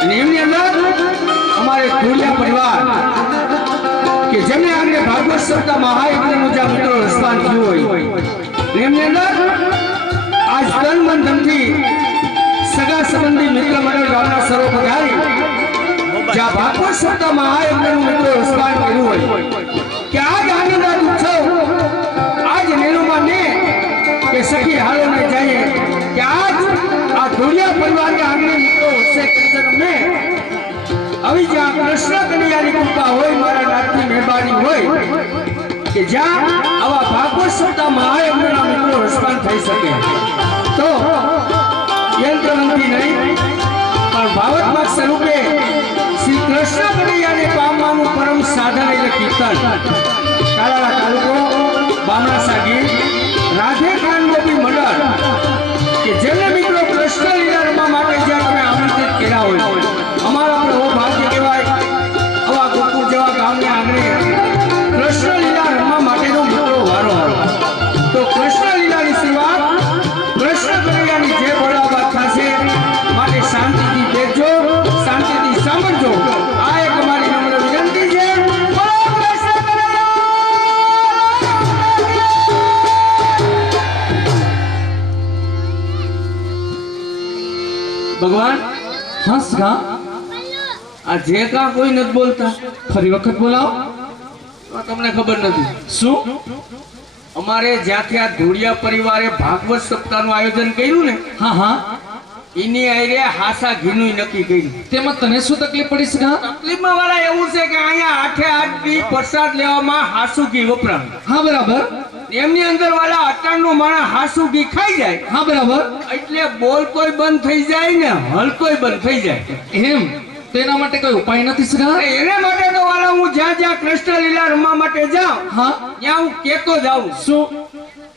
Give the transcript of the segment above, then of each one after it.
અને એમની અંદર અમારે ધોળિયા પરિવાર કે જેમને આંગણે ભાગવત સપ્તાહ મહાયજ્ઞનું જે મિત્રો રસપાન થયું હોય એમની અંદર આજ તન મન ધનથી સગા સંબંધી મિત્ર મંડળ ગામના સર્વ પધારી જ્યાં ભાગવત સપ્તાહ મહાયજ્ઞનું મિત્રો રસપાન કર્યું હોય કે આજ આનંદ ઉત્સવ આજ નેરુમાં ને કે સખી હાલો ને જઈએ કે આજ આ ધોળિયા પરિવારને આંગણે મિત્રો વચ્ચે કીર્તનને આવી જ્યાં કૃષ્ણ કનૈયાની કૃપા હોય મારા નાથની મહેરબાની હોય કે જ્યાં આવા ભાગવત સપ્તાહ મહાયજ્ઞના મિત્રો રસપાન થઈ શકે તો યંત્રમંથી નહીં પણ ભાવત્મક સ્વરૂપે શ્રી કૃષ્ણ કનૈયાને પામવાનું પરમ સાધન એટલે કીર્તન કાલાળા તાલુકો બામણાસા ગીર રાધે ખાન ગોપી મંડળ કે જેને મિત્રો કૃષ્ણ લીલા રમવા માટે જ્યાં તમે આમંત્રિત કર્યા હોય અમારા પણ બહુ ભાગ્ય કહેવાય આવા ગોકુળ જેવા ગામને આંગણે કૃષ્ણ લીલા રમવા માટેનો મિત્રો વારો તો કૃષ્ણ લીલાની શરૂઆત કૃષ્ણ કનૈયાની જે બોલાવા થશે માટે શાંતિથી દેખજો શાંતિથી સાંભળજો આ એક અમારી નમ્ર વિનંતી છે ભગવાન હસ કા આ જે કા કોઈ નથી બોલતા ફરી વખત બોલાવો તો તમને ખબર નથી શું અમારે જ્યાંથી આ ધોળિયા પરિવારે ભાગવત સપ્તાહનું આયોજન કર્યું ને હા હા એની આયરે હાસા ઘીનું નક્કી કર્યું તેમાં તને શું તકલીફ પડી છે કા તકલીફમાં વાળા એવું છે કે અહીંયા 8 દી પ્રસાદ લેવામાં હાસુ ઘી વપરાય હા બરાબર એમની અંદર વાળા અટાણનું માણસ હાસુ ઘી ખાઈ જાય હા બરાબર એટલે બોલતોય બંધ થઈ જાય ને હલતોય બંધ થઈ જાય એમ તેના માટે કોઈ ઉપાય નથી સગા એને માટે તો વાળા હું જ્યાં જ્યાં કૃષ્ણ લીલા રમવા માટે જાઉં હા ત્યાં હું કેતો જાઉં શું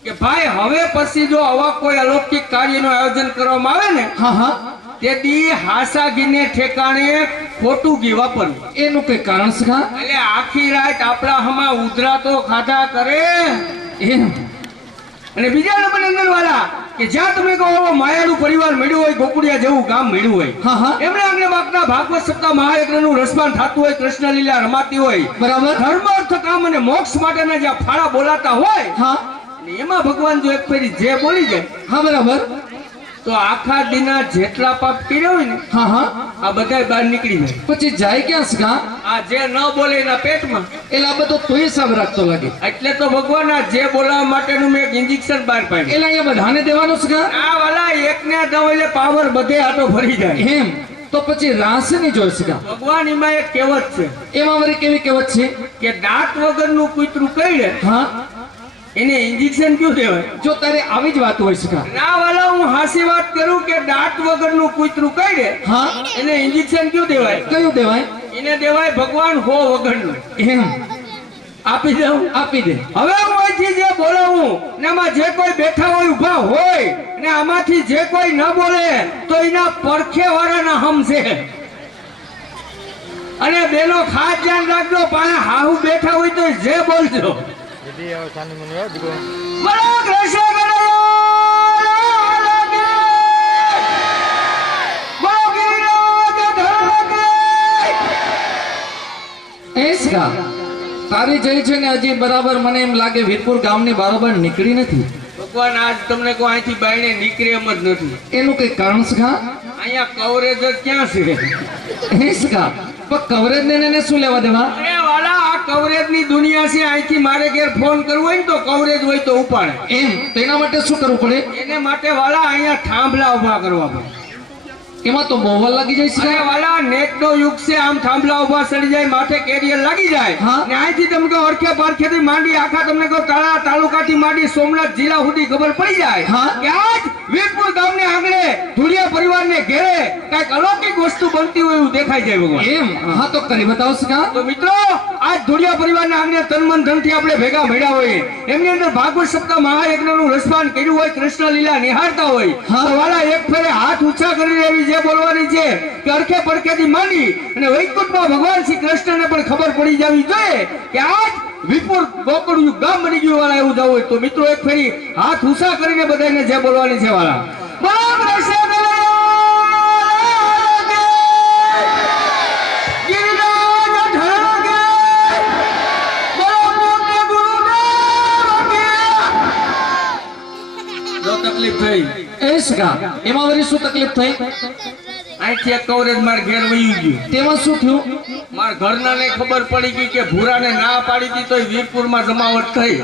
કે ભાઈ હવે પછી જો આવા કોઈ અલૌકિક કાર્યનું આયોજન કરવામાં આવે ને હા હા તે દી હાસા ઘીને ઠેકાણે ખોટું ઘી વાપરવું એનું કઈ કારણ સગા એટલે આખી રાત આપણા હમા ઉધરા તો ખાધા કરે એમ અને બીજા નંબર અંદર વાળા કે જ્યાં તમે કહો માયાનું પરિવાર મળ્યું હોય ગોકુળિયા જેવું ગામ મળ્યું હોય હા હા એમણે આંગણે બાપના ભાગવત સપ્તાહ મહાયજ્ઞનું રસપાન થતું હોય કૃષ્ણ લીલા રમાતી હોય બરાબર ધર્મ અર્થ કામ અને મોક્ષ માટેના જ્યાં ફાળા બોલાતા હોય હા અને એમાં ભગવાન જો એક ફેરી જે બોલી જાય હા બરાબર તો આખા દિના જેટલા પાપ કર્યા હોય ને હા હા આ બધા બહાર નીકળી જાય પછી જાય ક્યાં સગા આ જે ન બોલે એના પેટમાં એટલે આ બધો તું હિસાબ રાખતો લાગે એટલે તો ભગવાન આ જે બોલાવવા માટેનું મેં એક ઇન્જેક્શન બહાર પાડ્યું એટલે અહીંયા બધાને દેવાનું સગા આ વાલા એકને દો એટલે પાવર બધે આટો ભરી જાય એમ તો પછી રાસ ની જોઈ સગા ભગવાન એમાં એક કહેવત છે એમાં વળી કેવી કહેવત છે કે દાંત વગરનું કૂતરું કઈ હા એને ઇન્જેક્શન ક્યું કહેવાય જો તારે આવી જ વાત હોય સગા ના વાલા હું હાસી વાત કરું કે દાંત વગરનું કૂતરું કઈ હા એને ઇન્જેક્શન ક્યું દેવાય કયું દેવાય એને દેવાય ભગવાન હો વગરનું એમ આપી દઉં આપી દે હવે હું અહીંથી જે બોલાવું ને આમાં જે કોઈ બેઠા હોય ઊભા હોય ને આમાંથી જે કોઈ ન બોલે તો એના પરખે વાળાના હમ છે અને બેનો ખાસ ધ્યાન રાખજો પણ હાહુ બેઠા હોય તો જે બોલજો બોલો કૃષ્ણ એ સગા તારી જઈ છે ને હજી બરાબર મને એમ લાગે વીરપુર ગામની બરાબર નીકળી નથી ભગવાન આજ તમને કોઈ અહીંથી બાઈને નીકળે એમ જ નથી એનું કઈ કારણ સગા અહીંયા કવરેજ જ ક્યાં છે એ સગા પણ કવરેજ ને એને શું લેવા દેવા અરે વાલા આ કવરેજ ની દુનિયા છે અહીંથી મારે ઘેર ફોન કરવો હોય ને તો કવરેજ હોય તો ઉપાડે એમ તેના માટે શું કરવું પડે એને માટે વાલા અહીંયા થાંભલા ઉભા કરવા પડે એમાં તો મોહલ લાગી જાય અરે છે વાલા નેટ નો યુગ છે આમ થાંભલા ઉભા સડી જાય માથે કેરિયર લાગી જાય હા. ને અહીંથી તમને કહો અડખે પારખે થી માંડી આખા તમને કહો તાળા તાલુકા થી માંડી સોમનાથ જિલ્લા સુધી ખબર પડી જાય હા. કે આજ વીરપુર ગામને આંગણે ધુલિયા પરિવાર ને ઘેરે કઈક અલૌકિક વસ્તુ બનતી હોય એવું દેખાય જાય ભગવાન એમ હા તો કરી બતાવો સગા તો મિત્રો આજ ધુલિયા પરિવારના આંગણે તન મન ધન થી આપણે ભેગા મળ્યા હોય એમની અંદર ભાગવત સપ્તાહ મહાયજ્ઞનું રસપાન કર્યું હોય કૃષ્ણ લીલા નિહાળતા હોય હા. તો વાલા એક ફેરે હાથ ઊંચા કરીને એવી જે બોલવાની છે કે અડખે પડખે થી માંડી અને વૈકુંઠમાં ભગવાન શ્રી કૃષ્ણને પણ ખબર પડી જવી જોઈએ કે આજ વીરપુર ગોકુળિયું ગામ બની ગયું વાળા એવું જવું હોય તો મિત્રો એક ફેરી હાથ ઊંચા કરીને બધાને જે બોલવાની છે વાળા બોલો કૃષ્ણ સગા એમાં વળી શું તકલીફ થઈ? અહીંથી એક કવરેજ માર ઘેર વયું ગયું. તેમાં શું થયું? મારા ઘરનાને ખબર પડી ગઈ કે ભૂરાને ના પાડી હતી તોય વીરપુરમાં જમાવટ થઈ.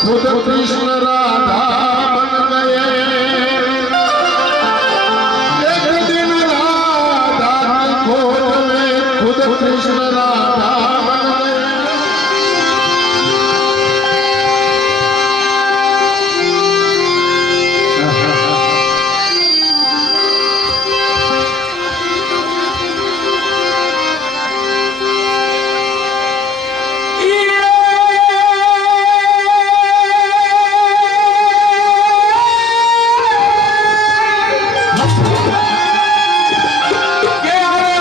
खुद कृष्ण राधा बन गए કૃષ્ણ રાધા કે હવે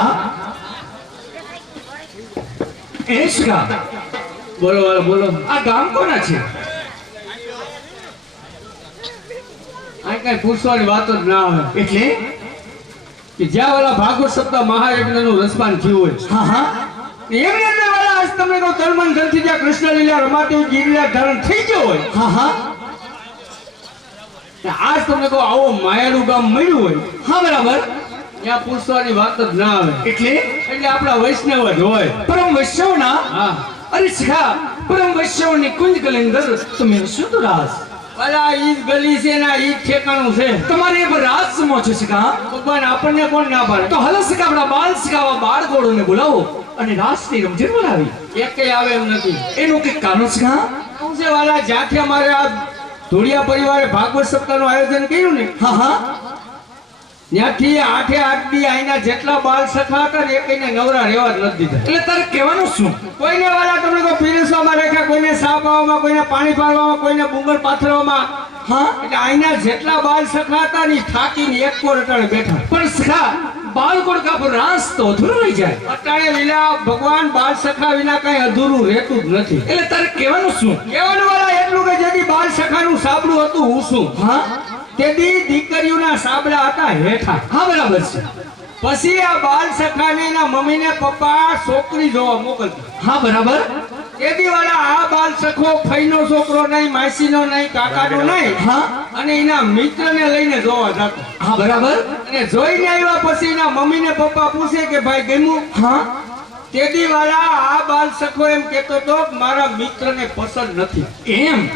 હા એ સગા બોલો વાલા બોલો. આ ગામ કોના છે? આ કઈ પૂછવાની વાત જ ના આવે એટલે કે જ્યાં વાલા ભાગવત સપ્તાહ મહાયજ્ઞનું રસપાન થયું હોય હા હા એમની અંદર વાલા આજ તમને કહું તન મન ધનથી જ્યાં કૃષ્ણ લીલા રમાતી હોય, ગિરિરાજ ધારણ થઈ ગયો હોય, હા હા આજ તમને કહું આવો માયાનું ગામ મળ્યું હોય હા બરાબર. ત્યાં પૂછવાની વાત જ ના આવે. એટલે એટલે આપણા વૈષ્ણવ જ હોય. પરમ વૈષ્ણવના હા અરે સખા પરમ વૈષ્ણવની કુંજ કલેન્દર તમે શું તો રાસ વાલા ઈ જ ગલી છે ને ઈ જ ઠેકાણું છે. તમારે એ પર રાસ સમો છે સખા. ભગવાન આપણને કોણ ના પાડે? તો હલો સખા આપણા બાલ સખાવા બાળગોળોને બોલાવો અને રાસની રમઝટ બોલાવી. એકેય આવે એમ નથી. એનું કઈ કારણ સખા? શું છે વાલા જ્યાંથી અમારે આ ધોળિયા પરિવારે ભાગવત સપ્તાહનું આયોજન કર્યું ને હા હા ત્યાંથી 8 દી અહીંના જેટલા બાલ સખા હતા ને એકઈને નવરા રહેવા જ નથી દીધા. એટલે તારે કહેવાનું શું? કોઈને વાલા તમને કોઈ પીરસવામાં રાખ્યા, કોઈને સા પાવામાં, કોઈને પાણી પાવામાં, કોઈને બુંગર પાથરવામાં. હા એટલે અહીંના જેટલા બાલ સખા હતા ને ઈ થાકીને એક કોર અટાણે બેઠા. પણ સખા બાળકોડ કા પર રાસ તો અધૂરો રહી જાય. અટાણે વિના ભગવાન બાલ સખા વિના કઈ અધૂરું રહેતું જ નથી. એટલે તારે કહેવાનું શું? કહેવાનું વાલા એટલું કે જેથી બાલ સખાનું સાબડું હતું હું શું, હા તેથી દીકરીઓના સાબડા હતા હેઠા. હા બરાબર છે. પછી આ બાલ સખાને એના મમ્મીને પપ્પા છોકરી જોવા મોકલતી. હા બરાબર. તેથી વાળા આ બાલ સખો ફઈનો છોકરો નહીં, માસીનો નહીં, કાકાનો નહીં, હા અને એના મિત્રને લઈને જોવા જતો. હા બરાબર. અને જોઈને આવ્યા પછી એના મમ્મીને પપ્પા પૂછે કે ભાઈ ગમ્યું? હા તેથી વાળા આ બાલ સખો એમ કહેતો હતો કે મારા મિત્રને પસંદ નથી. એમ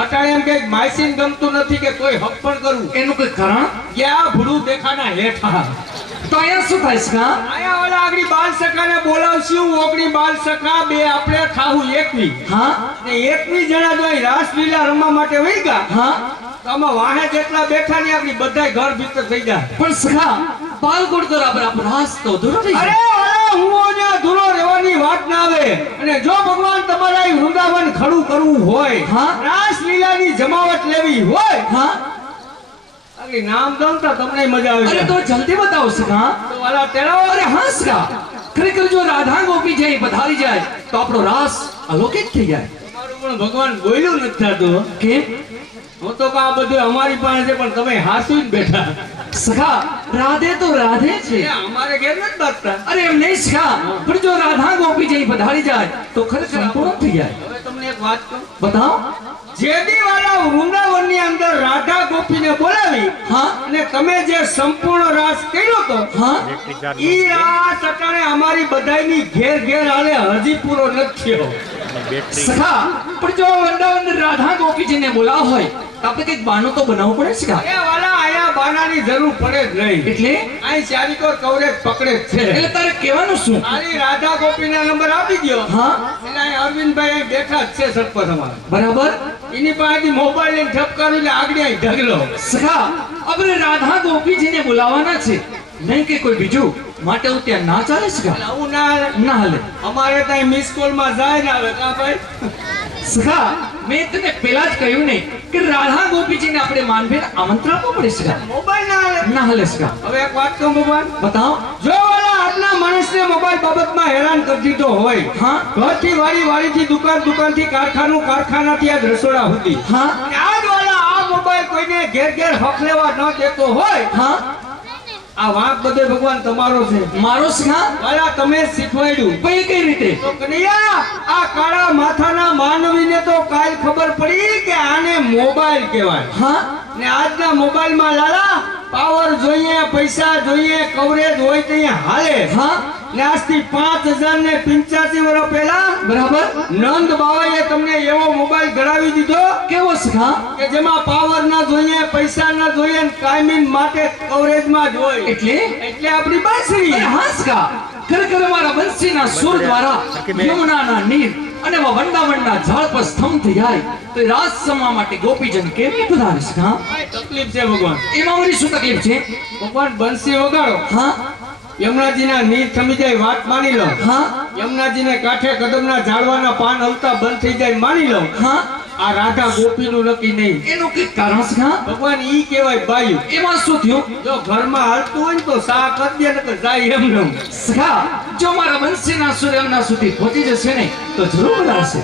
અટાણે એમ કે માસીને ગમતું નથી કે કોઈ હક પણ કરવું. એનું કઈ કારણ? ગયા ભૂડું દેખાના હેઠા. તો અહીંયા શું થાય છે કા? આયા વાળા આગળી બાલ સખાને બોલાવશું. ઓગણી બાલ સખા બે આપણે થાવું 21. હા ને 21 જણા જો અહીં રાસલીલા રમવા માટે વહી ગયા. હા તો આમાં વાહે જેટલા બેઠા ને આપણી બધાય ઘર ભીતર થઈ ગયા. પણ સખા બાળકોડ તો બરાબર રાસ તો અધૂરો રહી અરે જાય. ઓલા હું ને ધૂરો રહેવાની વાત ના આવે. અને જો ભગવાન તમારા અહીં વૃંદાવન ખડું કરવું હોય, હા. રાસલીલાની જમાવટ લેવી હોય, હા આગળી નામ દઉં તો તમને મજા આવે. અરે તો જલ્દી બતાવો સખા. તો વાલા તેરાવો. અરે હા સખા ખરેખર જો રાધા ગોપી જઈ પધારી જાય તો આપણો રાસ અલૌકિક થઈ જાય. તમારું પણ ભગવાન બોલ્યું નથી થતું. કેમ? હું તો કહું આ બધું અમારી પાસે છે પણ તમે હાસું જ બેઠા. સખા રાધે તો રાધે છે. એ અમારે ઘેર નથી બાંધતા. અરે એમ નહીં સખા પણ જો રાધા ગોપી જઈ પધારી જાય તો ખરેખર સંપૂર્ણ થઈ જાય. હવે તમને એક વાત કહું. બતાવો. જેદી વાળા વૃંદાવનની અંદર રાધા ગોપીને બોલાવી હા અને તમે જે સંપૂર્ણ રાસ કર્યો તો હા ઈ રાસ અટાણે અમારી બધાયની ઘેર ઘેર હાલે હજી પૂરો નથી થયો. સખા પણ જો વૃંદાવન રાધા ગોપીજીને બોલાવ હોય તો આપણે કઈક બાનું તો બનાવવું પડે સખા. એ વાળા આયા બાનાની જરૂર પડે જ નહીં. એટલે અહીં ચારીકોર કવરેજ પકડે જ છે. એટલે તારે કહેવાનું શું? આની રાધા ગોપીના નંબર આપી દ્યો. હા એટલે અહીં અરવિંદભાઈ અહીં બેઠા જ છે સરપંચ અમારા. બરાબર. એની પાસેથી મોબાઈલ લઈને ઠપકારું એટલે આગળ અહીં ઢગલો. સખા આપણે રાધા ગોપીજીને બોલાવવાના છે નહીં કે કોઈ બીજું માટે હું ત્યાં ના ચાલે સખા? એટલે આવું ના હાલે. ના હાલે. અમારે ત્યાં મિસ કોલમાં જાય ને આવે કા ભાઈ. સખા મેં તને પહેલા જ કહ્યું ને કે રાધા ગોપીજીને આપણે માનભેર આમંત્રણ આપવું પડે સખા. મોબાઈલ ના હાલે. ના હાલે સખા. હવે એક વાત કહું ભગવાન. બતાવો. જો વાળા આપના માણસને મોબાઈલ બાબતમાં હેરાન કરી દીધો હોય, હા ઘરથી વાડીથી દુકાન, દુકાનથી કારખાનું, કારખાનાથી આજ રસોડા સુધી, હા અને આજ વાળા આ મોબાઈલ કોઈને ઘેર ઘેર હક લેવા ન દેતો હોય, હા આ વાંક બધે ભગવાન તમારો છે. મારો સખા વાળા તમે જ શીખવાડ્યું. ભાઈ કઈ રીતે? તો કનૈયા આ કાળા માથાના માનવીને તો કાલ ખબર પડી કે આને મોબાઈલ કહેવાય. હા ને આજના મોબાઈલમાં લાલા પાવર જોઈએ, પૈસા જોઈએ, કવરેજ હોય તો અહીંયા હાલે. હા ને આજથી 5085 વર્ષ પહેલા બરાબર. નંદ બાવાએ તમને એવો મોબાઈલ ગળાવી દીધો કેવો સખા? કે જેમાં પાવર ના જોઈએ, પૈસા ના જોઈએ, ને કાયમી માટે કવરેજમાં જ હોય. એટલે એટલે આપણી બાંસરી. અરે હા સખા ખરેખર મારા બંસીના સુર દ્વારા યમુનાના નીર અને વૃંદાવનના ઝાડ પર સ્તંભ થઈ જાય તો એ રાસ સમા માટે ગોપીજન કેમ નહીં પધારે સખા? કાંઈ તકલીફ છે ભગવાન. એમાં મારી શું તકલીફ છે? ભગવાન બંસી વગાડો, હા યમુનાજીના નીર થમી જાય વાત માની લો, હા યમુનાજીને કાંઠે કદમના ઝાડવાના પાન હલતા બંધ થઈ જાય માની લો, હા આ રાધા ગોપીનું નક્કી નહીં. એનું કઈ કારણ છે હા? ભગવાન ઈ કહેવાય બાયું. એમાં શું થયું? જો ઘરમાં હાલતું હોય ને તો સા કરી દે નકર જાય એમ નેમ. સખા, જો મારા બંસીના સુર એમના સુધી પહોંચી જશે ને તો જરૂર બદલાશે.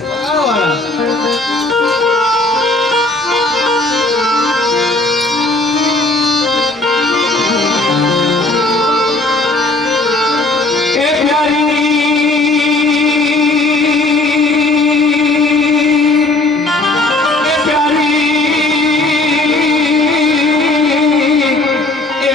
એ પ્યારી એ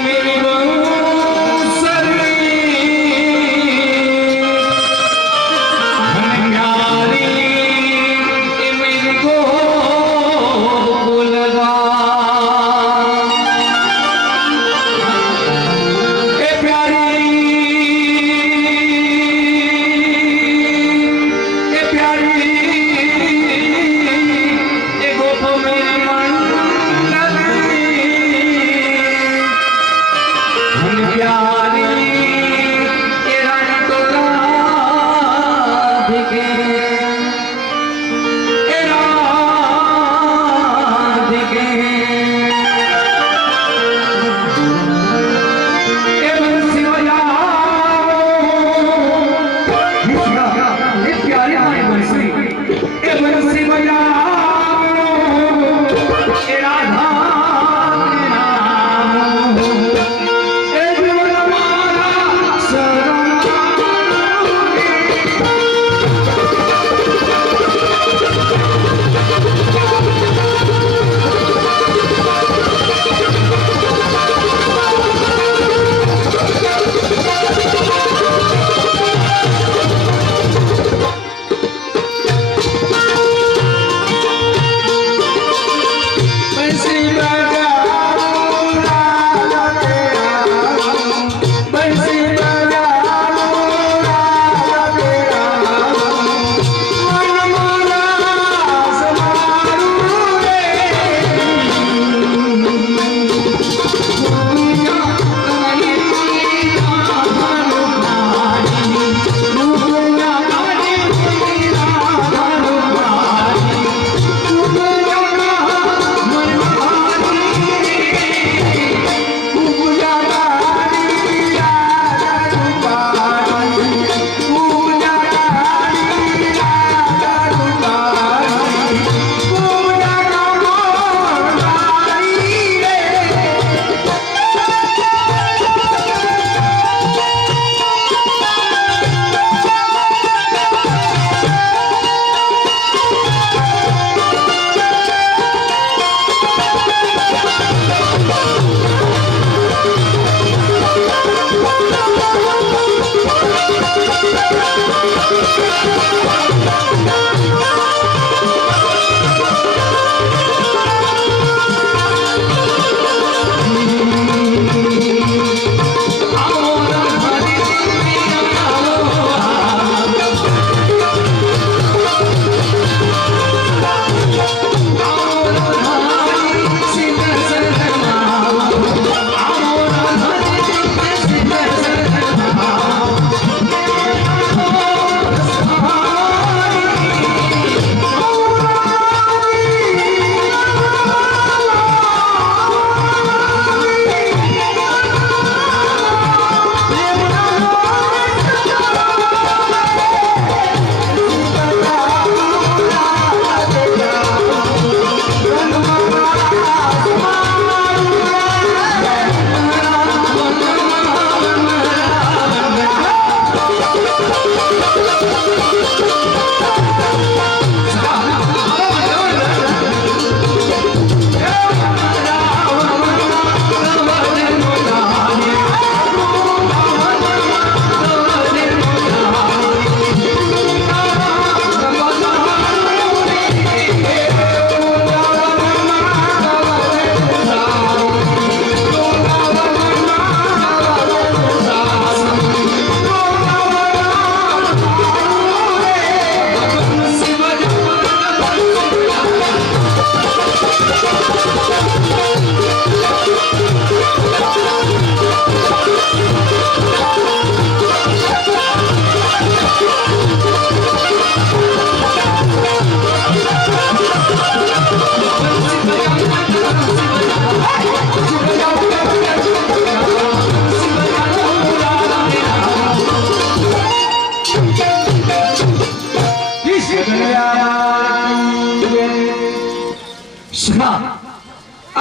સખા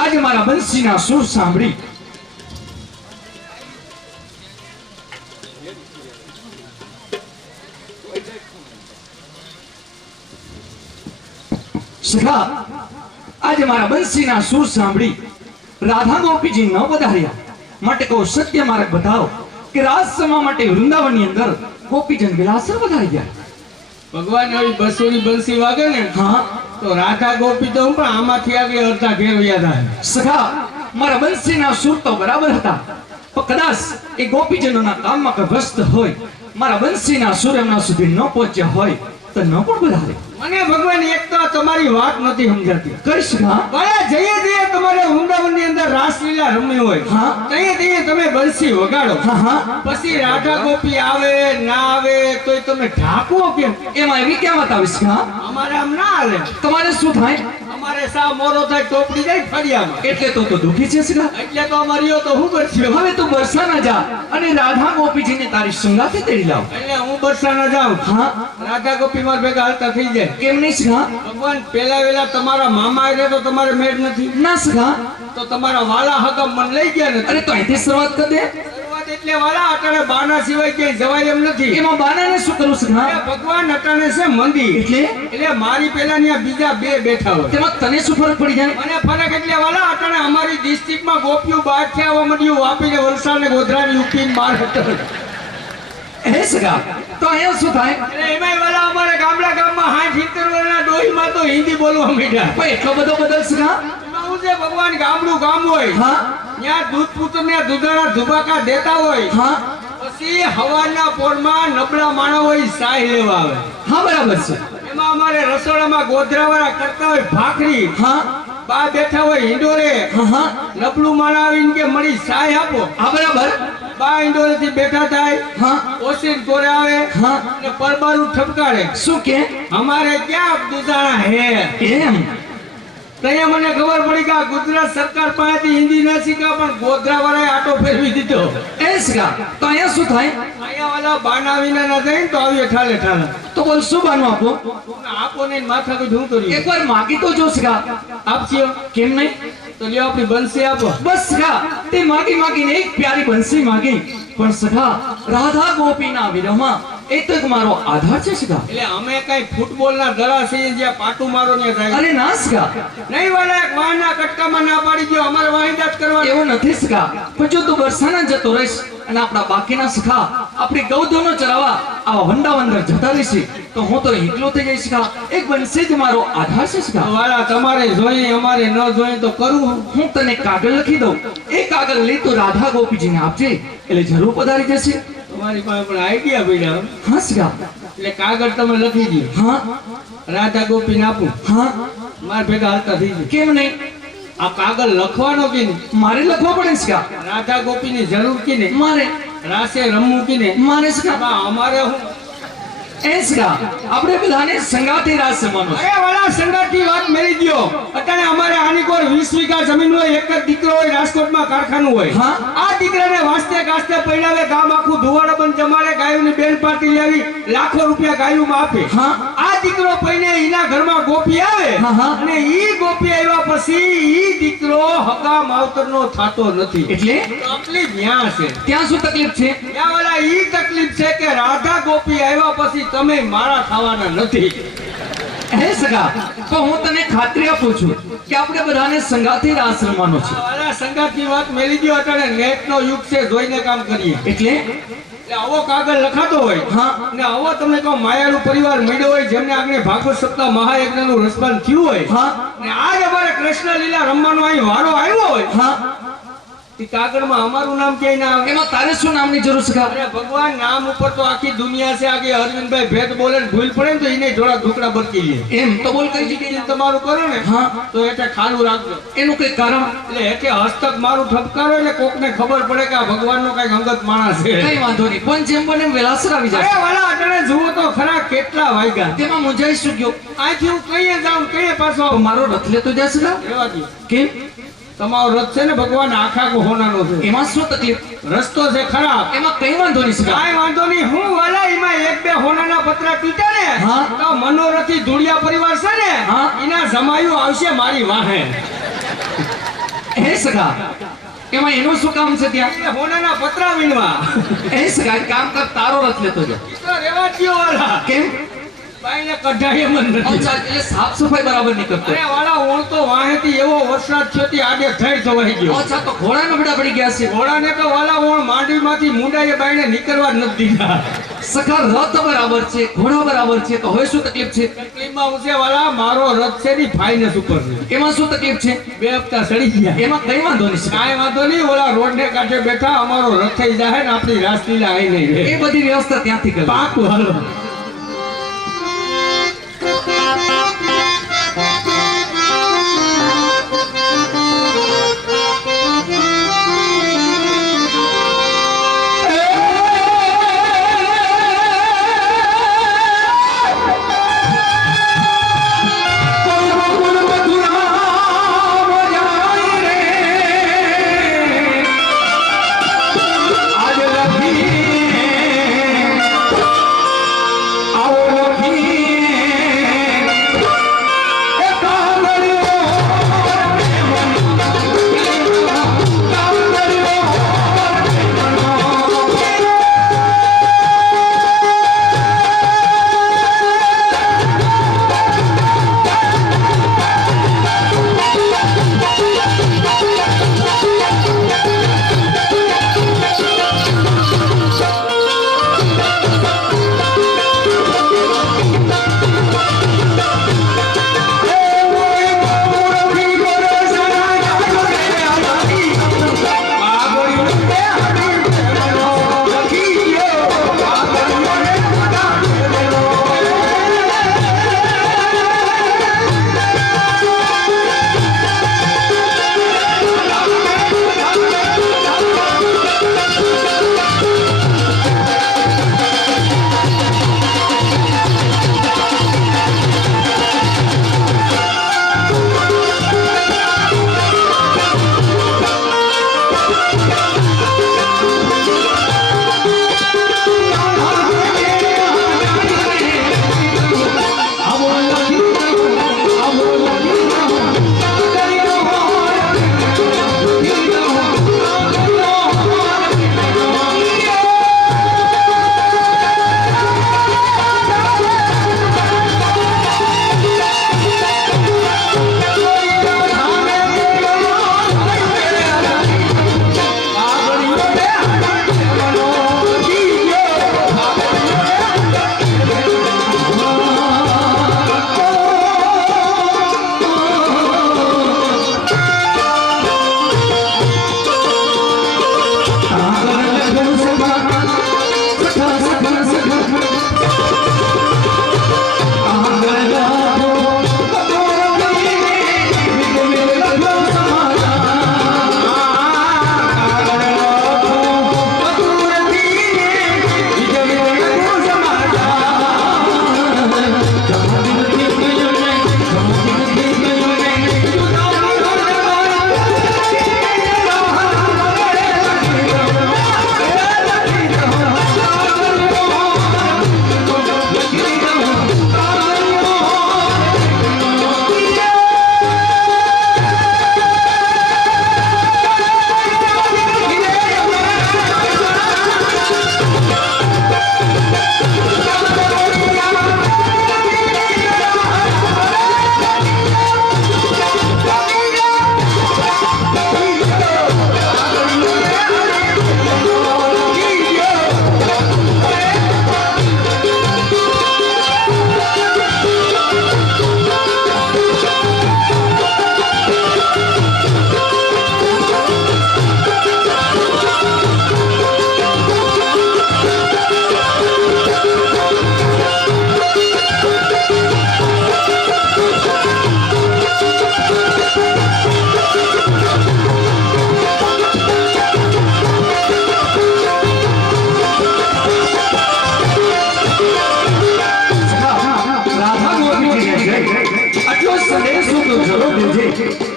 આજે મારા બંસીના સુર સાંભળી સખા આજે મારા બંસીના સુર સાંભળી રાધા ગોપીજી ન વધાર્યા માટે કહો સત્ય માર્ગ બતાવો કે રાસ સમા માટે વૃંદાવનની અંદર ગોપીજન વિલાસર વધારી ગયા. ભગવાન આવી બસુરી બંસી વાગે ને હા તો રાધા ગોપી તો હું પણ આમાંથી આગળ અડધા ઘેર વ્યા થાય. સખા મારા બંસીના સુર તો બરાબર હતા પણ કદાચ એ ગોપીજનોના કામમાં કઈ વ્યસ્ત હોય મારા બંસીના સુર એમના સુધી ન પહોંચ્યા હોય તો ન પણ વધારે. મને ભગવાન એક તો તમારી વાત નથી સમજાતી. કઈ સખા ભલે જઈએ જઈએ તમારે વૃંદાવનની અંદર રાસલીલા રમવી હોય હા. તઈએ તઈએ તમે બંસી વગાડો. હા હા પછી રાધા ગોપી આવે ના આવે તોય તમે ઢાંકવો કેમ? એમાં એવી ક્યાં વાત આવી સખા? અમારે આમ ના હાલે. તમારે શું થાય અમારે સા મોરો થાય ટોપડી જાય ફળિયામાં. એટલે તો દુખી છે સખા. એટલે તો અમારીઓ તો હું કરશું. હવે તું બરસાના જા અને રાધા ગોપીજીને તારી સંગાથે તેડી લાવ. એટલે હું બરસાના જાઉં. હા રાધા ગોપી માર ભેગા હાલતા થઈ જાય. કેમ નહીં સખા? ભગવાન પેલા વેલા તમારા મામા આવ્યા તો તમારે મેળ નથી. ના સખા તો તમારા વાલા હકમ મન લઈ ગયા નથી. અરે તો અહીંથી શરૂઆત કરી દે. શરૂઆત એટલે વાલા અટાણે બાના સિવાય ક્યાંય જવાય એમ નથી. એમાં બાનાને શું કરું સખા? એ ભગવાન અટાણે છે મંદિર. એટલે મારી પેલા ત્યાં બીજા બે બેઠા હોય. તેમાં તને શું ફરક પડી જાય? મને ફરક એટલે વાલા અટાણે અમારી ડિસ્ટ્રિક્ટમાં ગોપીઓ બહાર થયા મંડ્યું વાપીને વલસાડ ને ગોધરાની યુપીને બહાર હતો. હે સખા તો અહીંયા શું થાય? એટલે એમાંય વાલા અમારે ગામમાં 60-70 વર્ષના ડોહીમાં તો હિન્દી બોલવા માંડ્યા. કોઈ એટલો બધો બદલ સખા? એમાં હું છે ભગવાન ગામડું ગામ હોય હા ત્યાં દૂધ પુત્રને દૂધાળા ધુબાકા દેતા હોય. હા પછી હવારના પોરમાં નબળા માણસ હોય સાય લેવા આવે. હા બરાબર છે. એમાં અમારે રસોડામાં ગોધરાવાળા કરતા હોય ભાખરી. હા બા બેઠા હોય હિંડોરે. હા હા નબળું માણસ આવીને કે મળી સાય આપો. હા બરાબર. બા હિંડોરે થી બેઠા થાય. હા ઓસીન કોરે આવે હા અને પરબારું ઠપકારે. શું કે? અમારે ક્યાં દૂધાણા હે? એમ તઅહીંયા મને ખબર પડી કે આ ગુજરાત સરકાર પાસેથી હિન્દી ના શીખ્યા પણ ગોધરાવાળાએ આટો ફેરવી દીધો. એ સખા તો અહીંયા શું થાય? અહીંયા વાળા બાના વિના ના થાય ને તો આવીએ ઠાલે ઠાલે. તો બોલ શું બાનું આપો? આપો ને માથા કોઈ શું કર્યું? એકવાર માગી તો જો સખા. આપશો કેમ નહીં? તો લ્યો આપણી બંસી આપો. બસ સખા તે માગીને એક પ્યારી બંસી માગી પણ સખા રાધા ગોપીના વિરહમાં એ તો એક મારો આધાર છે સખા. એટલે અમે કઈ ફૂટબોલ ના દડા છીએ જ્યાં પાટું મારો ને થાય. અરે ના સખા નહીં વાલા એક વાહના કટકામાં ના પાડી દો. અમારે વાહિંદા જ કરવા. એવું નથી સખા. પણ જો તું બરસાના જતો રહીશ અને આપણા બાકીના સખા આપણી ગૌધનો ચરાવવા આવા વંડાવંદર જતા રહેશે તો હું તો એકલો થઈ જઈશ સખા. એક બંસી જ મારો આધાર છે સખા. વાલા તમારે જોઈએ અમારે ન જોઈએ તો કરવું. હું તને કાગળ લખી દઉં. એ કાગળ લઈ તો રાધા ગોપીજીને આપજે એટલે જરૂર પધારી જશે. તમારી પાસે પણ આઈડિયા પડ્યા. હા સખા. એટલે કાગળ તમે લખી દો. હા રાધા ગોપીને આપું. હા મારા ભેગા હાલતા થઈ જાય. કેમ નહીં? આ કાગળ લખવાનો કે નહીં? મારે લખવા પડે સખા. રાધા ગોપીની જરૂર કે નહીં? મારે રાસે રમવું કે નહીં? મારે સખા. બા, અમારે હું એ સખા આપણે બધાને સંગાતે રાસ રમવાનો છે. અરે વાલા સંગાતની વાત મેળી દ્યો. અત્યારે અમારે આની કોર 20 વીઘા જમીન હોય. એક જ દીકરો હોય. રાજકોટમાં કારખાનું હોય. હા. આ દીકરાને વાસ્તે ગાસ્તે પૈણાવે ગામ આખું ધુવાડો બંધ જમાડે. ગાયોની બેન પાર્ટી લેવી લાખો રૂપિયા ગાયોમાં આપે. હા. આ દીકરો પૈણે એના ઘરમાં ગોપી આવે. હા, હા. અને ઈ ગોપી આવ્યા પછી ઈ દીકરો હગા માવતરનો થાતો નથી. એટલે તકલીફ ન્યા છે. ત્યાં શું તકલીફ છે? ત્યાં વાલા ઈ તકલીફ છે કે રાધા ગોપી આવ્યા પછી તમે મારા થવાના નથી. હે સખા તો હું તને ખાતરી આપું છું કે આપણે બધાને સંગાતે રાસ રમવાનો છે. વાલા સંગાતની વાત મેલી દ્યો. અત્યારે નેટનો યુગ છે. જોઈને કામ કરીએ. એટલે એટલે આવો કાગળ લખાતો હોય. હા. ને આવો તમને કહો માયાળુ પરિવાર મળ્યો હોય જેમને આગળ ભાગવત સપ્તાહ મહાયજ્ઞનું રસપાન થયું હોય. હા ને આજ અમારે કૃષ્ણ લીલા રમવાનો અહીં વારો આવ્યો હોય. હા ઈ કાગળમાં અમારું નામ ક્યાંય ના આવે. એમાં તારે શું નામની જરૂર સખા? અરે ભગવાન નામ ઉપર તો આખી દુનિયા છે. આગે અરવિંદભાઈ ભેદ બોલે ને ભૂલ પડે ને તો એને જોડા ઢોકળા બરકી લે. એમ તો બોલ કઈ જગ્યાએ તમારું કરો ને હા તો એટલે ખાલું રાખજો. એનું કઈ કારણ? એટલે એકે હસ્તક મારું ઠપકારો એટલે કોકને ખબર પડે કે આ ભગવાનનો કઈક અંગત માણસ છે. કઈ વાંધો નહીં પણ જેમ બને એમ વેલાસર આવી અરે જાય. વાલા અટાણે જુઓ તો ખરા કેટલા વાગ્યા. તેમાં મુંજાઈ શું ગયો? અહીંથી હું કઈએ જાઉં કઈએ પાછો તો આવું. મારો રથ લેતો જા સખા. રહેવા દ્યો. કેમ? તમારો રથ છે ને ભગવાન આખા હોનાનો છે. એમાં શું તકલીફ? રસ્તો છે ખરાબ. એમાં કઈ વાંધો નહીં સખા. કાંઈ વાંધો નહીં. હું વાલા એમાં એક બે હોનાના પતરા તૂટ્યા ને હા. તો મનોરથી ધુળિયા પરિવાર છે ને હા. એના જમાયું આવશે મારી વાહે. હે સગા એમાં એનું શું કામ છે ત્યાં એ હોનાના પતરા વીણવા. હે સગા એક કામ કર તારો રથ લેતો જા ઈ તો રેવા દ્યો વાળા. કેમ બાઈને કઢાય એમ જ નથી. અચ્છા એટલે સાફ સફાઈ બરાબર નહીં કરતો અરે વાળા ઓણ તો વાહેથી એવો વરસાદ થયો તે આડે થઈ જવાઈ ગયો. અચ્છા તો ઘોડા નબળા પડી ગયા છે ઘોડાને તો વાળા ઓણ માંડવીમાંથી મુંડાએ બાઈને નીકળવા જ નથી દીધા. સખા રથ બરાબર છે ઘોડા બરાબર છે તો હવે શું તકલીફ છે તકલીફમાં હું છે વાળા મારો રથ છે ની ફાઇનસ ઉપર છે. એમાં શું તકલીફ છે 2 હપ્તા સડી ગયા. એમાં કઈ વાંધો નહીં સખા. કાંઈ વાંધો નહીં ઓલા રોડ ને કાંઠે બેઠા અમારો રથ થઈ જાય ને આપણી રાસલીલા આઈ નહીં એ રહે. બધી વ્યવસ્થા ત્યાંથી કરી પાકું હાલો.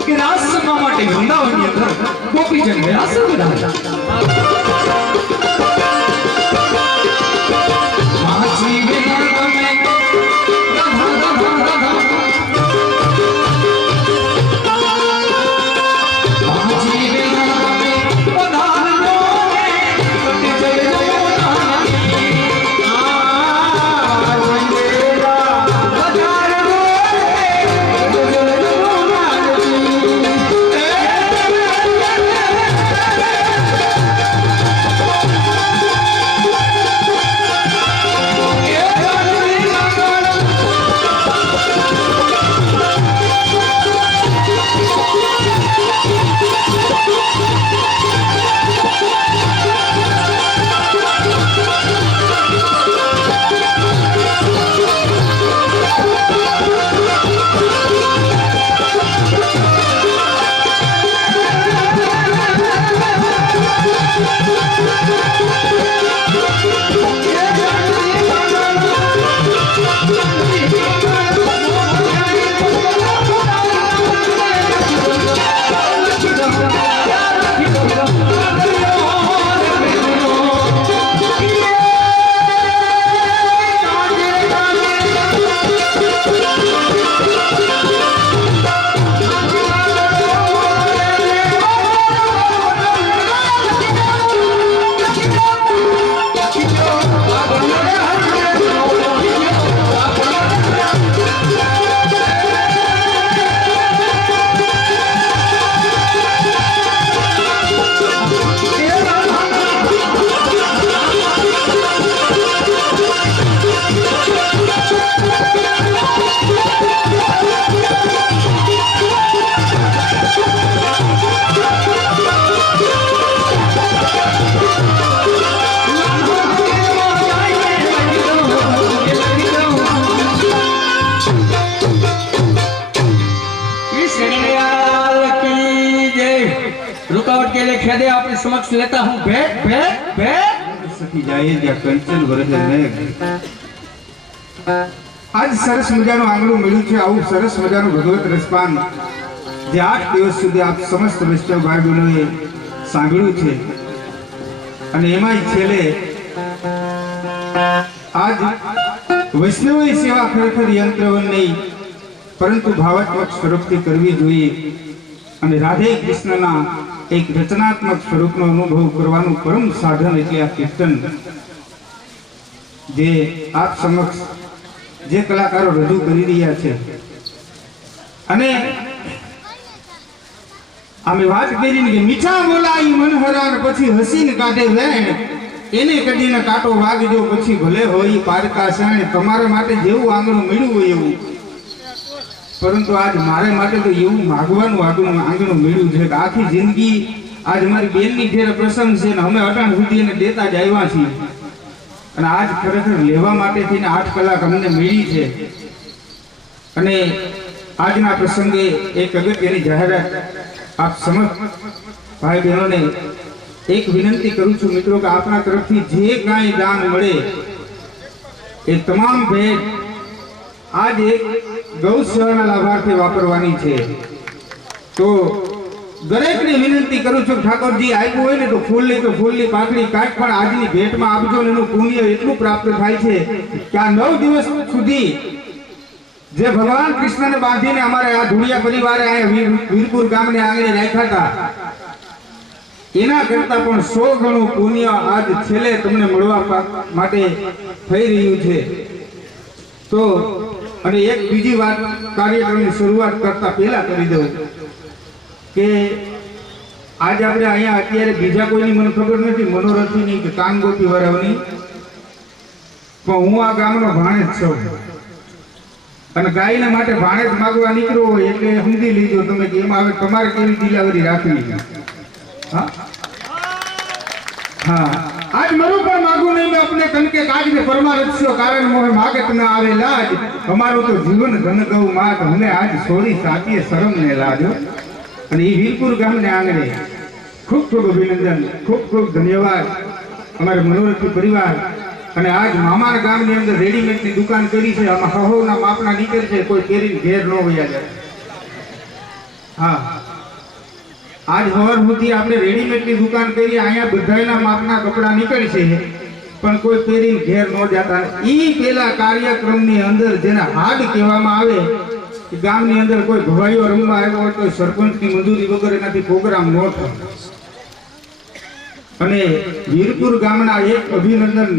કે રાસ રમવા માટે વૃંદાવનની અંદર ગોપીજન ગયા સર્વદા માછી વેણ ખેદે આપણી સમક્ષ લેતા હું ભેટ ભેટ ભેટ સખી જાય જ્યાં કંચન વરસે મેઘ. આજ સરસ મજાનું આંગણું મળ્યું છે, આવું સરસ મજાનું ભગવત રસપાન જે 8 દિવસ સુધી આપ સમસ્ત વૈષ્ણવ ભાઈ બહેનોએ સાંભળ્યું છે. અને એમાંય છેલ્લે આજ વૈષ્ણવની સેવા ખરેખર યંત્રવન નહીં પરંતુ ભાવાત્મક સ્વરૂપથી કરવી જોઈએ. અને રાધે કૃષ્ણના એક રચનાત્મક સ્વરૂપનો અનુભવ કરવાનું પરમ સાધન એટલે આ કીર્તન જે આપ સમક્ષ જે કલાકારો રજૂ કરી રહ્યા છે. અને અમે વાત કરી કે મીઠા બોલાઈ મનહરાન પછી હસીને કાઢે વેણ, એને કદીને કાંટો વાગજો પછી ભલે હોય પારકા શેણ. તમારા માટે જેવું આંગણું મળ્યું હોય એવું, પરંતુ આજ મારે માટે તો એવું માગવાનું આંગણું મળ્યું છે કે આખી જિંદગી આજ મારી બેનની ઘેર પ્રસંગ છે ને અમે અટાણ સુધી એને દેતા જ આવ્યા છીએ. અને આજ ખરેખર લેવા માટે થઈને 8 કલાક અમને મળી છે. અને આજના પ્રસંગે એક અગત્યની જાહેરાત આપ સમક્ષ ભાઈ બહેનોને એક વિનંતી કરું છું મિત્રો કે આપણા તરફથી જે કાંઈ દાન મળે એ તમામ ભેટ આજ એક ગૌસેવાના લાભાર્થે વાપરવાની છે. તો દરેકને વિનંતી કરું છું ઠાકોરજી આપ્યું હોય ને તો ફૂલની પાંખડી કાંઈક પણ આજની ભેટમાં આપજો ને એનું પુણ્ય એટલું પ્રાપ્ત થાય છે કે આ 9 દિવસ સુધી જે ભગવાન કૃષ્ણને બાંધીને અમારે આ ધુળિયા પરિવારે અહીંયા વીરપુર ગામને આંગણે રાખ્યા હતા એના કરતા પણ 100 ગણું પુણ્ય આજ છેલ્લે તમને મળવા માટે થઈ રહ્યું છે. તો અને એક બીજી વાત કાર્યક્રમની શરૂઆત કરતા પહેલા કરી દઉં કે આજ આપણે અહીંયા અત્યારે બીજા કોઈની મને ખબર નથી મનોરથની કે કાનગોપી વાળાઓની, પણ હું આ ગામનો ભાણેજ છું. અને ગાયના માટે ભાણેજ માગવા નીકળ્યો હોય એટલે સમજી લીધો તમે કે એમાં હવે તમારે કેવી દિલાવરી રાખવી. હા હા આજ મરું પણ માગું નહીં મેં अपने तन के काज में परमारथ्यो कारण मोह मागत न आवे लाज. અમારું તો જીવન ધન ગૌ માત મને આજ છોડી સાચીએ શરમ ને લાજો. અને એ વીરપુર ગામને આંગણે ખૂબ ખૂબ અભિનંદન, ખૂબ ખૂબ ધન્યવાદ અમારે મનોરથી પરિવાર. અને આજ મામાના ગામની અંદર રેડીમેડની દુકાન કરી છે. આમાં હહોના માપના નીકળે છે, કોઈ પહેરીને ઘેર ન વયા જાય. હા આજ હવાર સુધી આપણે રેડીમેડની દુકાન કરી, અહીંયા બધાયના માપના કપડાં નીકળશે પણ કોઈ પહેરીને ઘેર ન જતા. ઈ પેલા કાર્યક્રમની અંદર જેને હાડ કહેવામાં આવે કે ગામની અંદર કોઈ ભવાઈઓ રમવા આવ્યો હોય તો સરપંચની મંજૂરી વગર એનાથી પ્રોગ્રામ ન થાય. અને વીરપુર ગામના એક અભિનંદન